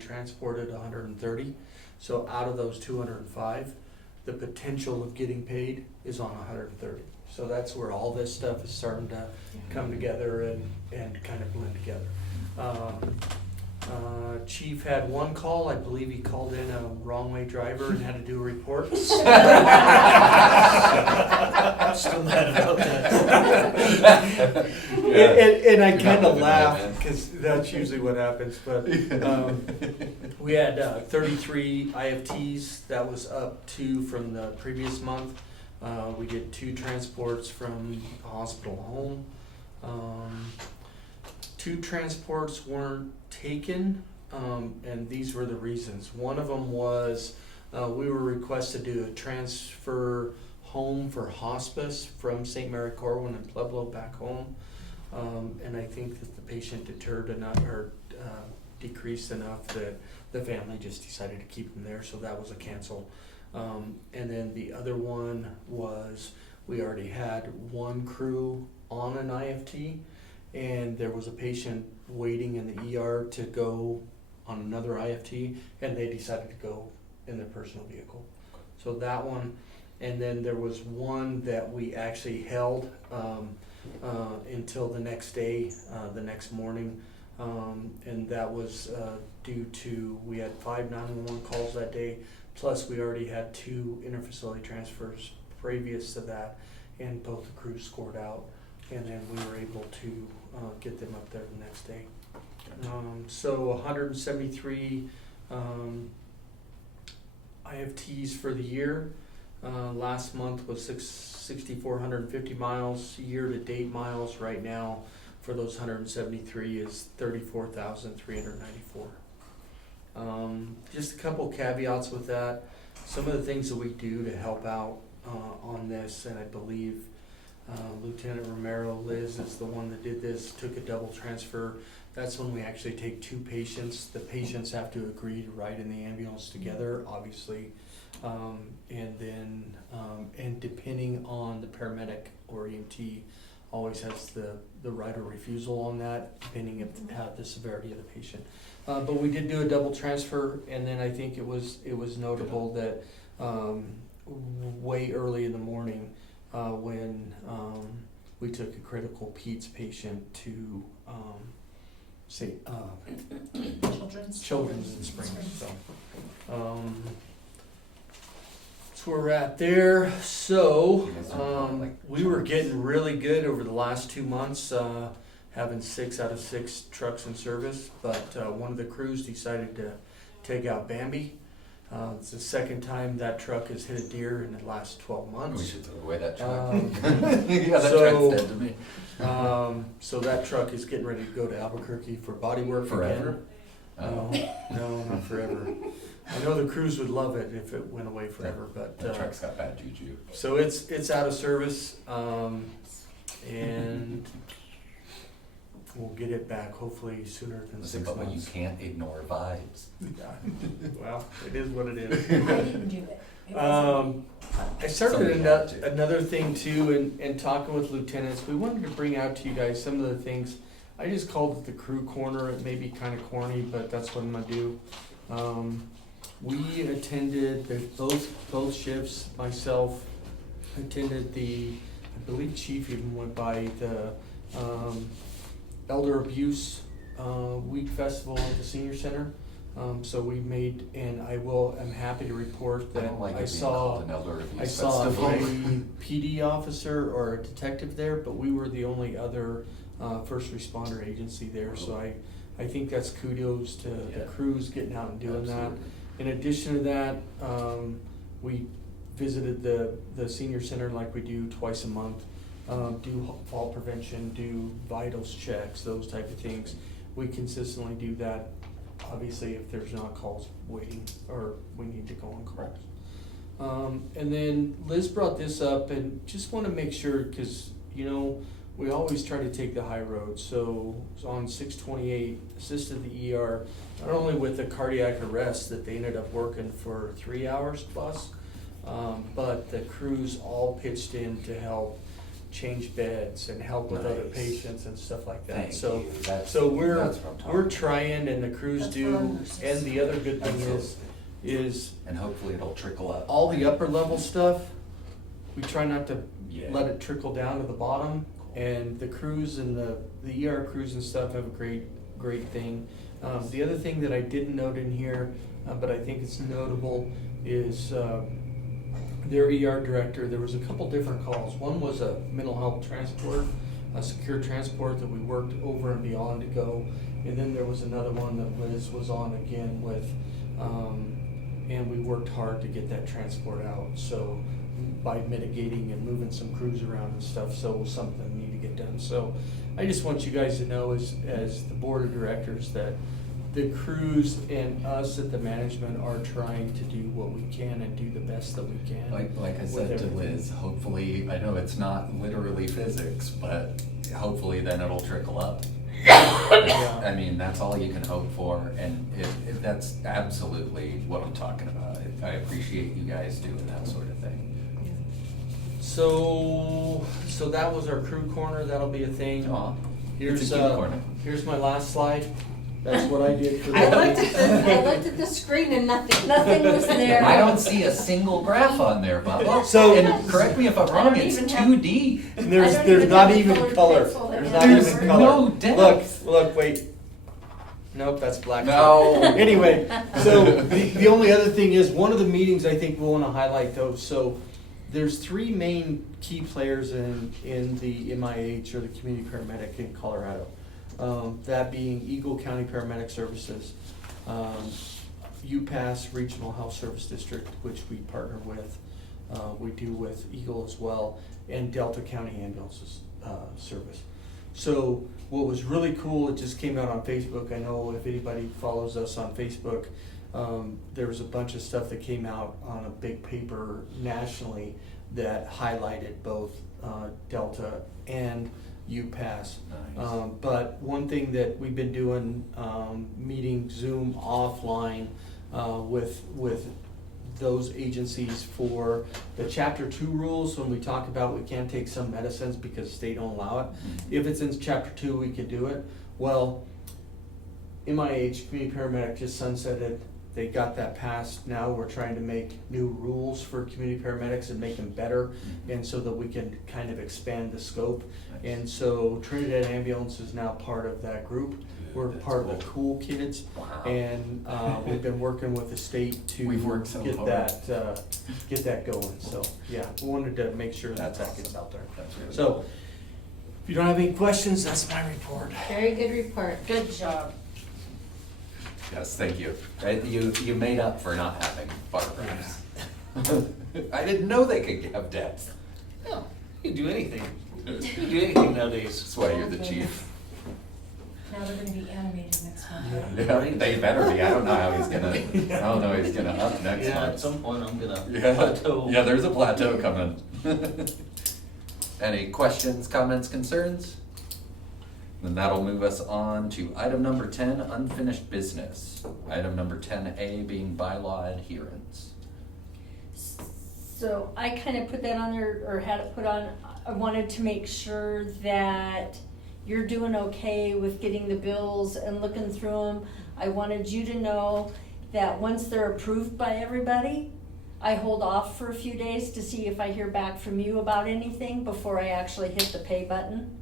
transported 130. So out of those 205, the potential of getting paid is on 130. So that's where all this stuff is starting to come together and kind of blend together. Chief had one call. I believe he called in a wrong way driver and had to do a report. I'm still mad about that. And I kind of laugh because that's usually what happens. But we had 33 IFTs. That was up 2 from the previous month. We did 2 transports from the hospital home. 2 transports weren't taken, and these were the reasons. One of them was we were requested to do a transfer home for hospice from St. Mary Corwin and Pueblo back home, and I think that the patient deterred enough or decreased enough that the family just decided to keep him there, so that was a cancel. And then the other one was we already had 1 crew on an IFT, and there was a patient waiting in the ER to go on another IFT, and they decided to go in their personal vehicle. So that one, and then there was one that we actually held until the next day, the next morning, and that was due to, we had 5 911 calls that day, plus we already had 2 interfacility transfers previous to that, and both the crews scored out, and then we were able to get them up there the next day. So 173 IFTs for the year. Last month was 6,450 miles. Year-to-date miles right now for those 173 is 34,394. Just a couple caveats with that. Some of the things that we do to help out on this, and I believe Lieutenant Romero, Liz, is the one that did this, took a double transfer. That's when we actually take 2 patients. The patients have to agree to ride in the ambulance together, obviously. And then, and depending on the paramedic or EMT, always has the right of refusal on that, depending on the severity of the patient. But we did do a double transfer, and then I think it was notable that way early in the morning, when we took a critical peds patient to Children's in Spring. So that's where we're at there. So we were getting really good over the last 2 months, having 6 out of 6 trucks in service, but one of the crews decided to take out Bambi. It's the second time that truck has hit a deer in the last 12 months. We should throw away that truck. Yeah, that truck's dead to me. So that truck is getting ready to go to Albuquerque for body work Forever? again. No, not forever. I know the crews would love it if it went away forever, but that truck's got bad juju. So it's out of service, and we'll get it back hopefully sooner than 6 But months. you can't ignore vibes. Yeah. Well, it is what it is. I didn't do it. I I started Something you have to. another thing too, and talking with lieutenants, we wanted to bring out to you guys some of the things. I just called it the crew corner. It may be kind of corny, but that's what I'm gonna do. We attended both shifts. Myself attended I believe Chief even went by the Elder Abuse Week Festival at the Senior Center. So we made, and I'm happy to report I that don't like it I being saw called an elder abuse I saw a festival. PD officer or a detective there, but we were the only other first responder agency there. So I think that's kudos to the crews getting out and doing Absolutely. that. In addition to that, we visited the senior center like we do twice a month, do fall prevention, do vitals checks, those type of things. We consistently do that, obviously, if there's not calls waiting or we need to go on calls. And then Liz brought this up, and just want to make sure, because, we always try to take the high road. So on 628, assisted the ER, not only with the cardiac arrest that they ended up working for 3 hours plus, but the crews all pitched in to help change beds and help with other Nice. patients and stuff like that. Thank So you. That's so what we're I'm talking about. trying, and the crews That's do. what I'm nurses. And the other good thing Absolutely. is And hopefully it'll trickle up. all the upper level stuff, we try not to Yeah. let it trickle down to the bottom. And the crews and the ER crews and stuff have a great thing. The other thing that I didn't note in here, but I think it's notable, is their ER director. There was a couple different calls. One was a mental health transport, a secure transport that we worked over and beyond to go. And then there was another one that Liz was on again with, and we worked hard to get that transport out. So by mitigating and moving some crews around and stuff, so it was something that needed to get done. So I just want you guys to know, as the board of directors, that the crews and us at the management are trying to do what we can and do the best that we can. Like I with said to everything. Liz, hopefully, I know it's not literally physics, but hopefully then it'll trickle up. Yeah. I mean, that's all you can hope for, and that's absolutely what I'm talking about. I appreciate you guys doing that sort of thing. So that was our crew corner. That'll be a thing. Aw, Here's it's a cute corner. Here's my last slide. That's what I did for I the looked at the screen and nothing. Nothing was there. I don't see a single graph on there, Bubba. So- and correct me if I'm I wrong, don't it's even have- 2D. And there's I don't even not have a even colored color. pencil that There's has not There's even no color. depth. Look, wait. Nope, that's black. No. Anyway, so the only other thing is, one of the meetings I think we'll want to highlight though. So there's three main key players in the MIH, or the community paramedic in Colorado. That being Eagle County Paramedic Services, UPass Regional Health Service District, which we partner with. We do with Eagle as well, and Delta County Ambulance Service. So what was really cool, it just came out on Facebook. I know if anybody follows us on Facebook, there was a bunch of stuff that came out on a big paper nationally that highlighted both Delta and UPass. Nice. But one thing that we've been doing, meeting Zoom offline with those agencies for the Chapter 2 rules. When we talk about we can't take some medicines because the state don't allow it. If it's in Chapter 2, we can do it. Well, MIH, Community Paramedic, just sunsetted. They got that passed. Now we're trying to make new rules for community paramedics and make them better, and so that we can kind of expand the scope. And so Trinidad Ambulance is now part of that group. We're That's part of cool. the Cool Kids, Wow. and we've been working with the state to We've worked so get hard. get that going. So yeah, we wanted to make sure that That's gets out there. That's really So cool. if you don't have any questions, that's my report. Very good report. Good job. Yes, thank you. You made up for not having bar graphs. I didn't know they could have depth. No, you can do anything. You can do anything nowadays. That's why you're the chief. Now they're gonna be animated next month. Yeah, they better be. I don't know how he's gonna, I don't know he's gonna up next Yeah, at month. some point I'm gonna Yeah, plateau. yeah, there's a plateau coming. Any questions, comments, concerns? Then that'll move us on to item number 10, unfinished business. Item number 10A being bylaw adherence. So I kind of put that on there, or had it put on, I wanted to make sure that you're doing okay with getting the bills and looking through them. I wanted you to know that once they're approved by everybody, I hold off for a few days to see if I hear back from you about anything before I actually hit the pay button.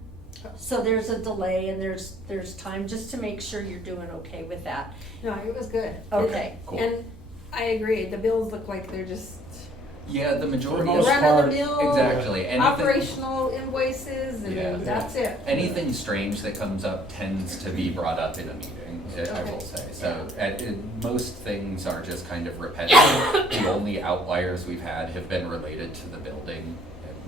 So there's a delay and there's time just to make sure you're doing okay with that. No, it was good. Okay. Cool. And I agree, the bills look like they're just Yeah, the majority For the of most run of part, the mill. exactly. Anything, Operational invoices Yeah. and that's it. anything strange that comes up tends to be brought up in a meeting, I Okay. will say. So most things are just kind of repetitive. The only outliers we've had have been related to the building,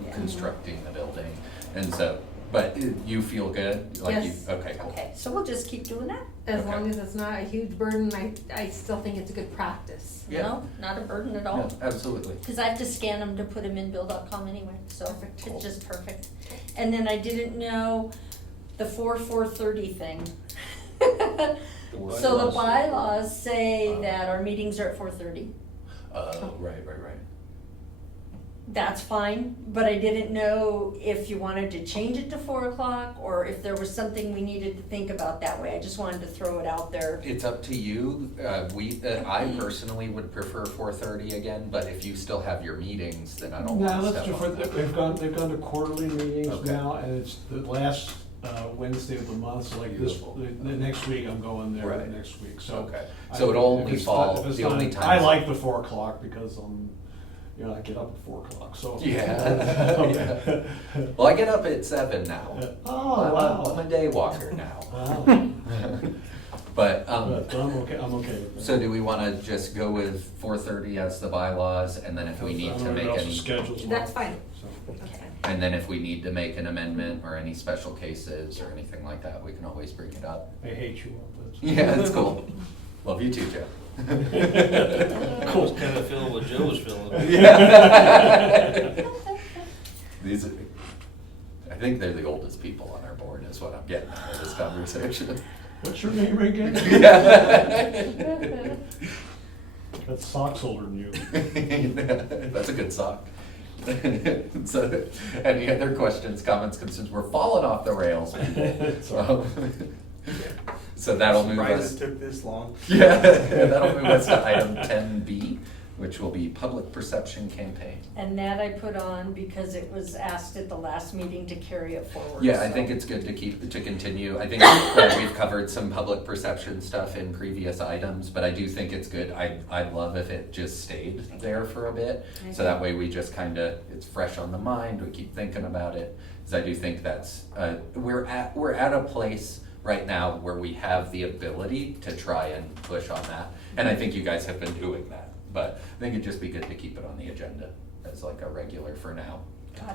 and constructing the building. And so, but you feel good? Like Yes. Okay, cool. Okay, so we'll just keep doing that. As Okay. long as it's not a huge burden, I still think it's a good practice. Yeah. No, not a burden at all. Yeah, absolutely. Because I have to scan them to put them in bill.com anyway, so Perfect. it's just perfect. And then I didn't know the 4/4/30 thing. So the bylaws say that our meetings are at 4:30. Right. That's fine, but I didn't know if you wanted to change it to 4 o'clock or if there was something we needed to think about that way. I just wanted to throw it out there. It's up to you. I personally would prefer 4:30 again, but if you still have your meetings, then I don't No, want to let's step do, on that. they've gone to quarterly meetings Okay. now, and it's the last Wednesday of the month, so like this, Beautiful. the next week, I'm going there Right. next week, so. Okay. So it'll only if it's fall- not- if it's the not- only I times- like the 4 o'clock because I get up at 4 o'clock, so. Yeah. Well, I get up at 7 now. Oh, wow. I'm a day walker now. Wow. But, But I'm okay with that. so do we wanna just go with 4:30 as the bylaws, and then if we need I to don't know make what any, else's schedule's That's like, fine. so. That's fine. and then if we need to make an amendment or any special cases or anything like that, we can always bring it up. I hate you all, but. Yeah, it's cool. Love you too, Joe. I was kind of feeling what Joe was feeling. Yeah. These, I think they're the oldest people on our board, is what I'm getting out of this conversation. What's your name again? Yeah. That sock's older than you. That's a good sock. So, any other questions, comments, concerns? We're falling off the rails. So that'll move Surprised us. it took this long. Yeah, that'll move us to item 10B, which will be public perception campaign. And that I put on because it was asked at the last meeting to carry it forward. Yeah, I so. think it's good to continue. I think we've covered some public perception stuff in previous items, but I do think it's good. I'd love if it just stayed there for a bit. So that way we just it's fresh on the mind, we keep thinking about it. Because I do think that's, we're at a place right now where we have the ability to try and push on that. And I think you guys have been doing that. But I think it'd just be good to keep it on the agenda as like a regular for now.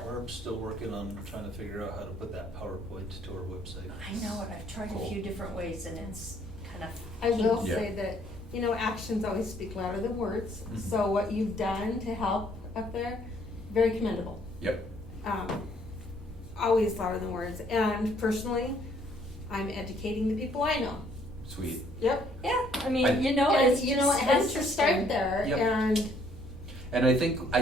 Barb's still working on trying to figure out how to put that PowerPoint to our website. I know it, I've tried a few different ways and it's kind of. I will Yeah. say that, actions always speak louder than words. Mhm. So what you've done to help up there, very commendable. Yep. Always louder than words. And personally, I'm educating the people I know. Sweet. Yep. Yeah, I mean, And it has to start there, Yep. And I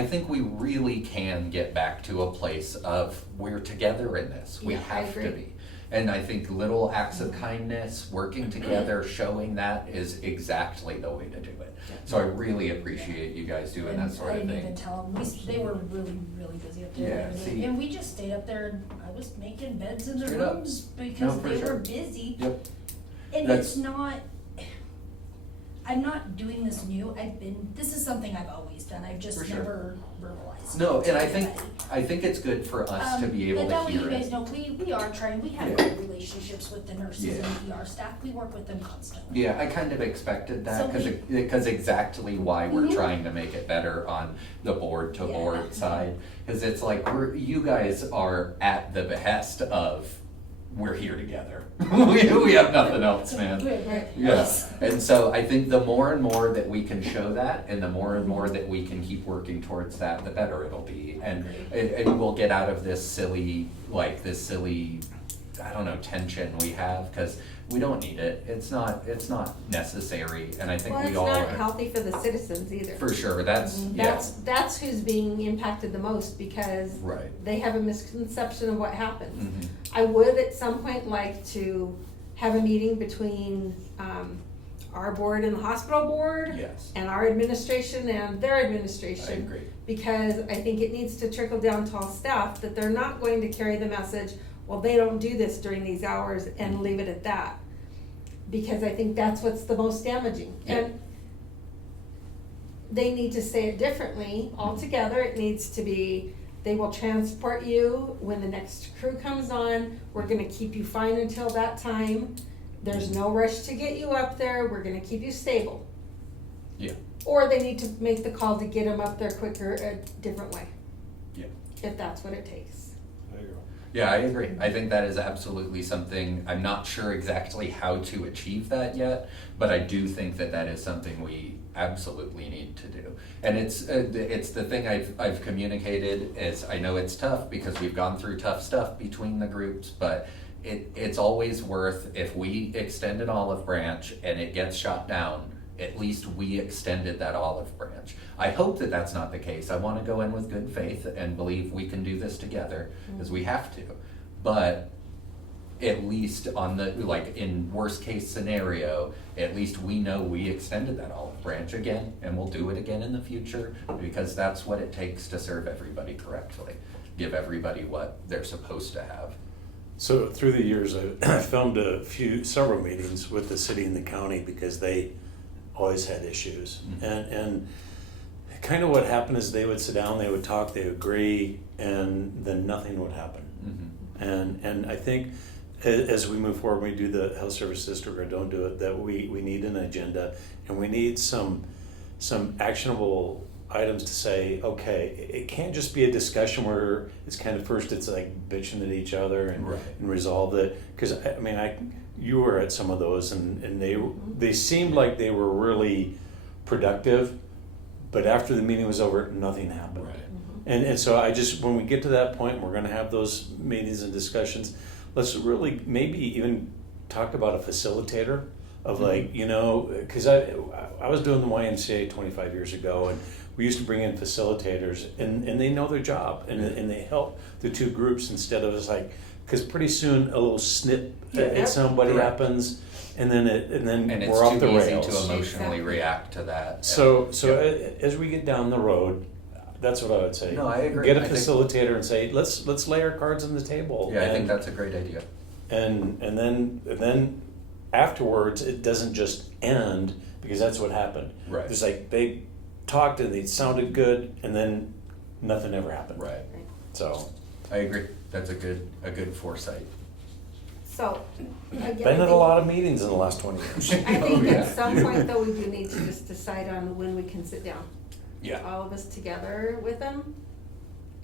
think we really can get back to a place of we're together in this. We Yeah, I have to agree. be. And I think little acts of kindness, working together, showing that is exactly the way to do it. So I really appreciate you guys doing that sort I of didn't even thing. tell them, they were really, really busy up there. Yeah, see. And we just stayed up there and I was making beds in the Straight up. rooms No, because for they sure. were busy. Yep. And That's- it's not, I'm not doing this new, this is something I've always done, I've For just sure. never verbalized. No, to and everybody. I think it's good for us to be able But that to way hear you guys it. know, we are trying, we have Yeah. great relationships with the nurses Yeah. and the ER staff, we work with them constantly. Yeah, I kind of expected that So because exactly why we're Mhm. trying to make it better on the board to board Yeah. side. Because it's like you guys are at the behest of we're here together. we have nothing else, man. Right. Yes, and so I think the more and more that we can show that, and the more and more that we can keep working towards that, the better it'll be. And we'll get out of this silly I don't know, tension we have, because we don't need it. It's not necessary, and I think Well, we it's all not are. healthy for the citizens either. For sure, that's, yeah, That's who's being impacted the most, because right. they have a misconception of what happens. Mhm. I would at some point like to have a meeting between, our board and the hospital board. Yes. And our administration and their administration. I agree. Because I think it needs to trickle down to all staff that they're not going to carry the message, well, they don't do this during these hours, and leave it at that. Because I think that's what's the most damaging. Yeah. And they need to say it differently altogether. It needs to be, they will transport you when the next crew comes on. We're gonna keep you fine until that time. There's no rush to get you up there. We're gonna keep you stable. Yeah. Or they need to make the call to get them up there quicker, a different way. Yeah. If that's what it takes. There you go. Yeah, I agree. I think that is absolutely something, I'm not sure exactly how to achieve that yet, but I do think that that is something we absolutely need to do. And it's the thing I've communicated is, I know it's tough because we've gone through tough stuff between the groups, but it's always worth, if we extend an olive branch and it gets shot down, at least we extended that olive branch. I hope that that's not the case. I want to go in with good faith and believe we can do this together, because we have to. But at least on the, like, in worst case scenario, at least we know we extended that olive branch again, and we'll do it again in the future, because that's what it takes to serve everybody correctly. Give everybody what they're supposed to have. So through the years, I filmed several meetings with the city and the county, because they always had issues. Mm-hmm. And kind of what happened is they would sit down, they would talk, they would agree, and then nothing would happen. Mm-hmm. And I think as we move forward, we do the health service district or don't do it, that we need an agenda, and we need some actionable items to say, okay, it can't just be a discussion where it's kind of first it's like bitching at each other and, Right. and resolve it. Because I mean, you were at some of those, and they seemed like they were really productive, but after the meeting was over, nothing happened. Right. And so I just, when we get to that point, we're gonna have those meetings and discussions, let's really maybe even talk about a facilitator of like, you know, because I was doing the YMCA 25 years ago, and we used to bring in facilitators, and they know their job, and they help the two groups instead of just like, because pretty soon a little snip at somebody Correct. happens, and then And we're off it's the too easy rails. to emotionally Exactly. react to that. So Yeah. as we get down the road, that's what I would say. No, I agree. Get a I think- facilitator and say, let's lay our cards on the table. Yeah, I think And- that's a great idea. and then afterwards, it doesn't just end, because that's what happened. Right. It's like they talked and they sounded good, and then nothing ever happened. Right. So, I agree. That's a good foresight. So, again, been at a lot of meetings in the last 20 years. I think Yeah. at some point though, we do need to just decide on when we can sit down. Yeah. All of us together with them,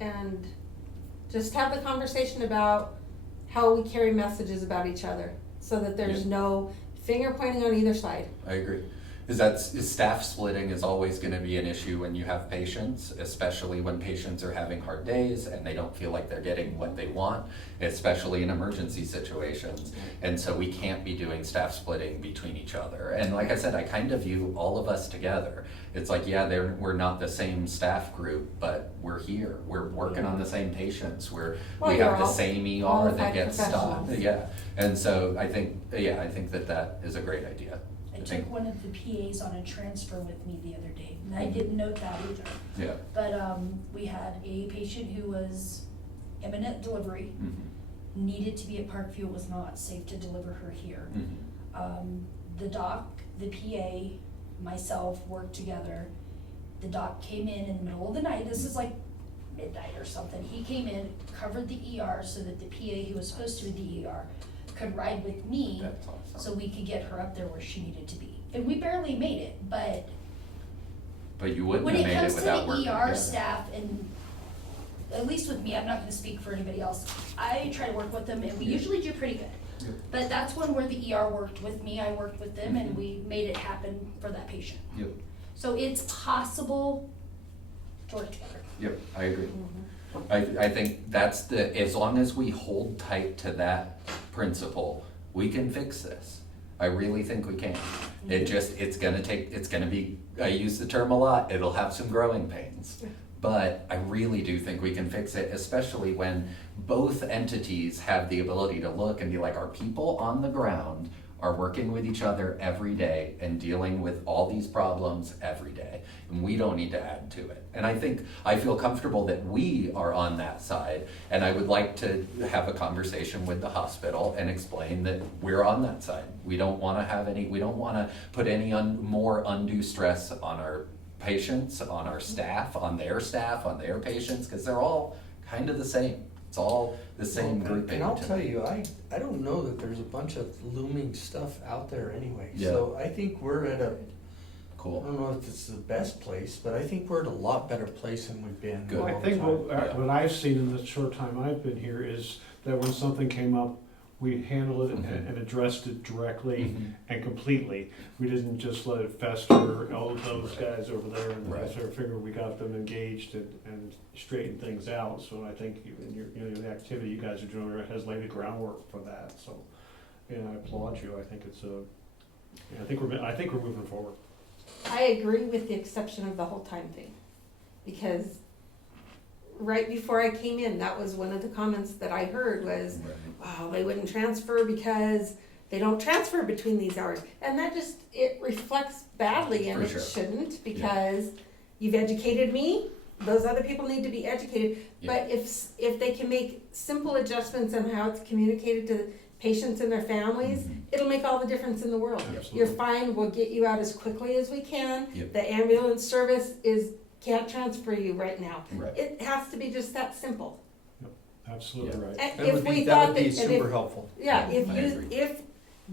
and just have the conversation about how we carry messages about each other, so that there's Yeah. no finger pointing on either side. I agree. Staff splitting is always going to be an issue when you have patients, especially when patients are having hard days and they don't feel like they're getting what they want, especially in emergency situations. And so we can't be doing staff splitting between each other. And like I said, I kind of view all of us together. It's like, yeah, we're not the same staff group, but we're here. We're working on the same patients. We Well, have you're the all same ER that qualified gets stopped. professionals. Yeah. And so I think that is a great idea. I think- took one of the PAs on a transfer with me the other day, and I didn't note that either. Yeah. But we had a patient who was imminent delivery, Mhm. needed to be at Parkview, was not safe to deliver her here. Mhm. The doc, the PA, myself worked together. The doc came in the middle of the night, this is like midnight or something. He came in, covered the ER so that the PA who was supposed to be the ER could ride with me, That's awesome. so we could get her up there where she needed to be. And we barely made it, but But you wouldn't when have it made comes it to without the working ER together. staff, and at least with me, I'm not gonna speak for anybody else, I try to work with them, and we Yeah. usually do pretty good. Yeah. But that's one where the ER worked with me, I worked with them, and Mhm. we made it happen for that patient. Yep. So it's possible to work together. Yep, I agree. I think that's as long as we hold tight to that principle, we can fix this. I really think we can. It's gonna be, I use the term a lot, it'll have some growing pains. But I really do think we can fix it, especially when both entities have the ability to look and be like, our people on the ground are working with each other every day and dealing with all these problems every day. And we don't need to add to it. And I feel comfortable that we are on that side. And I would like to have a conversation with the hospital and explain that we're on that side. We don't wanna put any more undue stress on our patients, on our staff, on their patients, because they're all kind of the same. It's all the same grouping. And I'll to tell me. you, I don't know that there's a bunch of looming stuff out there anyway. Yeah. So I think we're at I Cool. don't know if it's the best place, but I think we're at a lot better place than we've been. Good. all I the think time. what I've seen in the short time I've been here is that when something came up, we handled it and addressed it directly and completely. We didn't just let it fester, all those guys over there, and Right. sort of figure we got them engaged and straightened things out. So I think the activity you guys are doing has laid the groundwork for that. So, and I applaud you. I think I think we're moving forward. I agree with the exception of the whole time thing, because right before I came in, that was one of the comments that I heard was, wow, they wouldn't transfer because they don't transfer between these hours. And that it reflects badly, and For it sure. shouldn't, because you've educated me, those other people need to be educated. Yeah. But if they can make simple adjustments on how it's communicated to the patients and their families, it'll make all the difference in the world. Absolutely. You're fine, we'll get you out as quickly as we can. Yep. The ambulance service can't transfer you right now. Right. It has to be just that simple. Absolutely right. And That if would we be, thought that would be that, and super if, helpful. yeah, I agree. if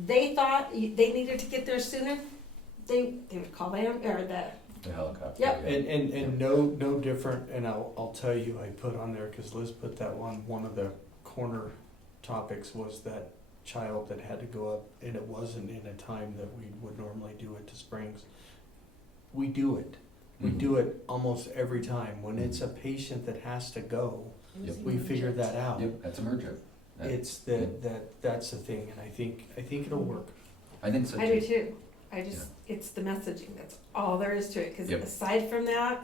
they thought they needed to get there sooner, they would call the helicopter. Yep. yeah. And no different, and I'll tell you, I put on there, cause Liz put that one of the corner topics was that child that had to go up, and it wasn't in a time that we would normally do it to Springs. We do it. We do it almost every time. When it's a patient that has to go, Yep. we figure that out. Yep, that's emergent. It's that's the thing, and I think it'll work. I think so I do too. too. It's the messaging, that's all there is to it, cause Yep. aside from that,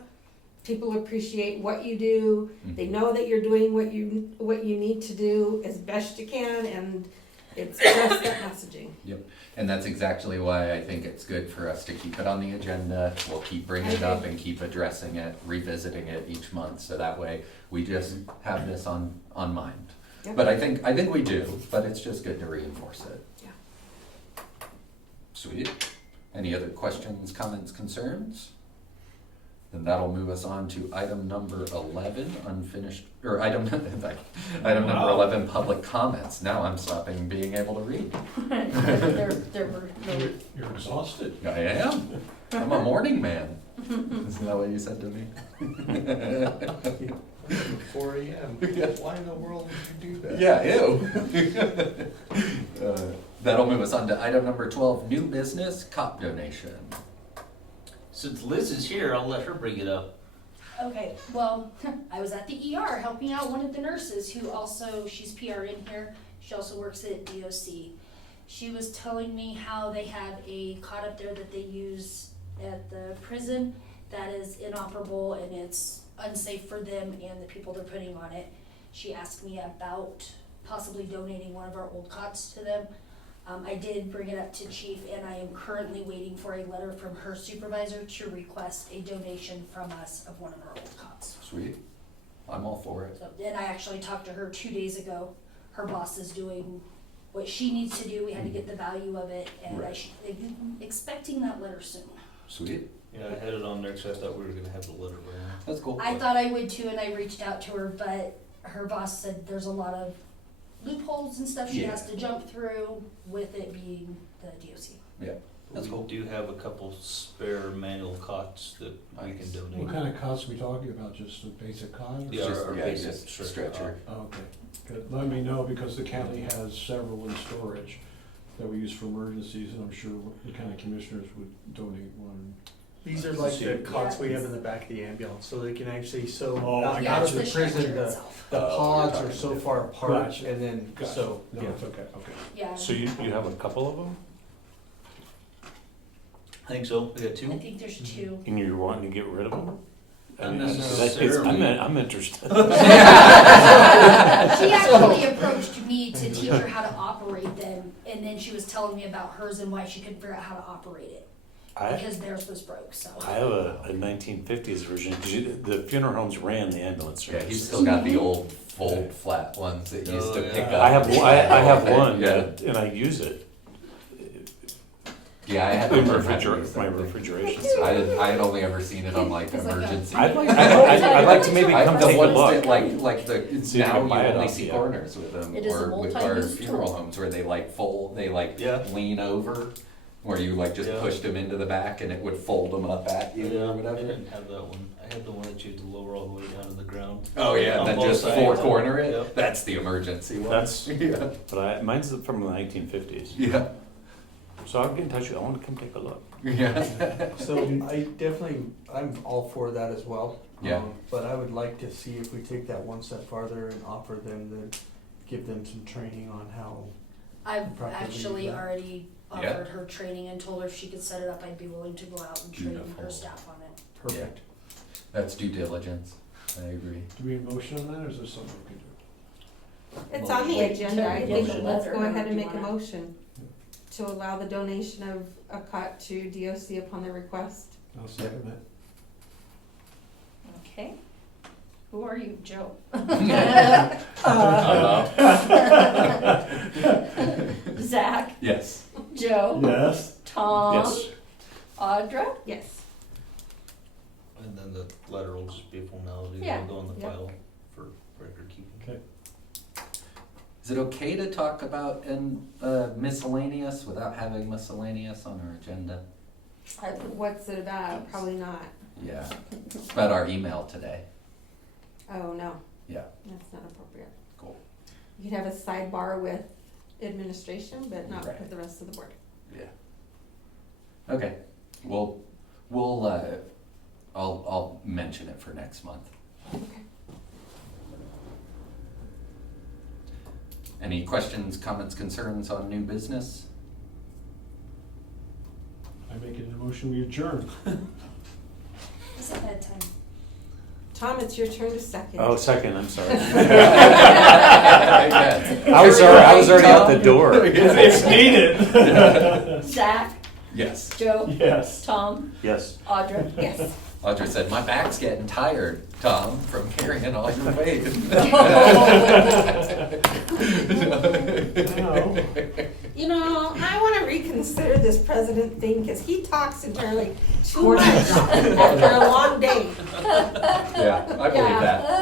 people appreciate what you do, Mm-hmm. they know that you're doing what you need to do as best you can, and it's just that messaging. Yep, and that's exactly why I think it's good for us to keep it on the agenda. We'll keep bringing it up and keep addressing it, revisiting it each month, so that way we just have this on mind. Yep. But I think we do, but it's just good to reinforce it. Yeah. Sweet. Any other questions, comments, concerns? Then that'll move us on to item number 11, unfinished, or item number 11, public comments. Now I'm stopping being able to read. You're exhausted. I am. I'm a morning man. Isn't that what you said to me? 4 a.m. Why in the world would you do that? Yeah, ew. That'll move us on to item number 12, new business, cop donation. Since Liz is here, I'll let her bring it up. Okay, well, I was at the ER helping out one of the nurses who also, she's PRN here, she also works at DOC. She was telling me how they have a cot up there that they use at the prison that is inoperable and it's unsafe for them and the people they're putting on it. She asked me about possibly donating one of our old cots to them. I did bring it up to Chief, and I am currently waiting for a letter from her supervisor to request a donation from us of one of our old cots. Sweet. I'm all for it. So, and I actually talked to her 2 days ago. Her boss is doing what she needs to do. We had to get the value of it, and Right. I'm expecting that letter soon. Sweet. Yeah, I had it on there because I thought we were gonna have the letter by now. That's cool. I thought I would too, and I reached out to her, but her boss said there's a lot of loopholes and stuff she Yeah. has to jump through with it being the DOC. Yeah, that's cool. We do have a couple spare manual cots that we can donate. What kind of cots are we talking about? Just a basic cot? or- Yeah, our Yeah, basic just stretcher stretcher. Oh, okay, good. Let me know, because the county has several in storage that we use for emergencies, and I'm sure the county commissioners would donate one. These are like the cots we have in the back of the ambulance, so they can actually sew Oh, out Yeah, out it's of the the prison, structure the itself. pods you're are so talking far apart, Gotcha. and then, Gotcha. so, No, yeah. it's okay, okay. Yeah. So you have a couple of them, I think so, we got I two. think there's two. and you're wanting to get rid of them? Not I mean, 'cause necessarily. I'm interested. She actually approached me to teach her how to operate them, and then she was telling me about hers and why she couldn't figure out how to operate it, I because theirs was broke, so. have a 1950s version, because the funeral homes ran the ambulance Yeah, service. he's still got the old fold flat ones that used to Oh, pick yeah. up. I have one, Yeah. and I use it. Yeah, I had In to learn how to use my that thing. refrigeration. I had only ever seen it on like It's like a- emergency. I'd like to maybe come The take a ones look. that like the, See if I now can you buy it only off see you. corners with them, It is a or with our multi-use funeral tool. homes where they like fold, they like Yeah. lean over, where you like just Yeah. pushed them into the back and it would fold them up at you or I whatever. didn't have that one. I had the one that you had to lower all the way down to the ground. Oh yeah, On and then both just sides. four corner it. Yep. That's the emergency one. That's- yeah. But mine's from the 1950s. Yeah. So I'll get in touch with you. I want to come take a look. Yeah. So I'm all for that as well. Yeah. But I would like to see if we take that one step farther and offer them give them some training on how. I've Properly, actually yeah. already Yeah. offered her training and told her if she could set it up, I'd be willing to go out and train her Beautiful. staff on it. Perfect. That's due diligence. I agree. Do we have a motion on that, or is there something we can do? It's on the Motion. agenda, I think, Motion. let's go ahead and Do you make a wanna- motion to allow the donation of a cot to DOC upon their request. I'll second that. Okay. Who are you, Joe? Zach, Yes. Joe, Yes. Tom, Yes. Audra, Yes. And then the letter will just be a formality, Yeah, it'll go in the yep. file for record keeping. Okay. Is it okay to talk about miscellaneous without having miscellaneous on our agenda? What's it about? Probably not. Yeah. It's about our email today. Oh, no, Yeah. that's not appropriate. Cool. You could have a sidebar with administration, but not Right. with the rest of the board. Yeah. Okay. We'll I'll mention it for next month. Okay. Any questions, comments, concerns on new business? I make it a motion, we adjourn. It's a bedtime. Tom, it's your turn to second. Oh, second, I'm sorry. Yeah. I was already out the door. It's needed. Zach, Yes. Joe, Yes. Tom, Yes. Audra. Yes. Audra said, my back's getting tired, Tom, from carrying all your weight. You know, I want to reconsider this president thing because he talks entirely too much after a long day. Yeah, I believe Yeah. that.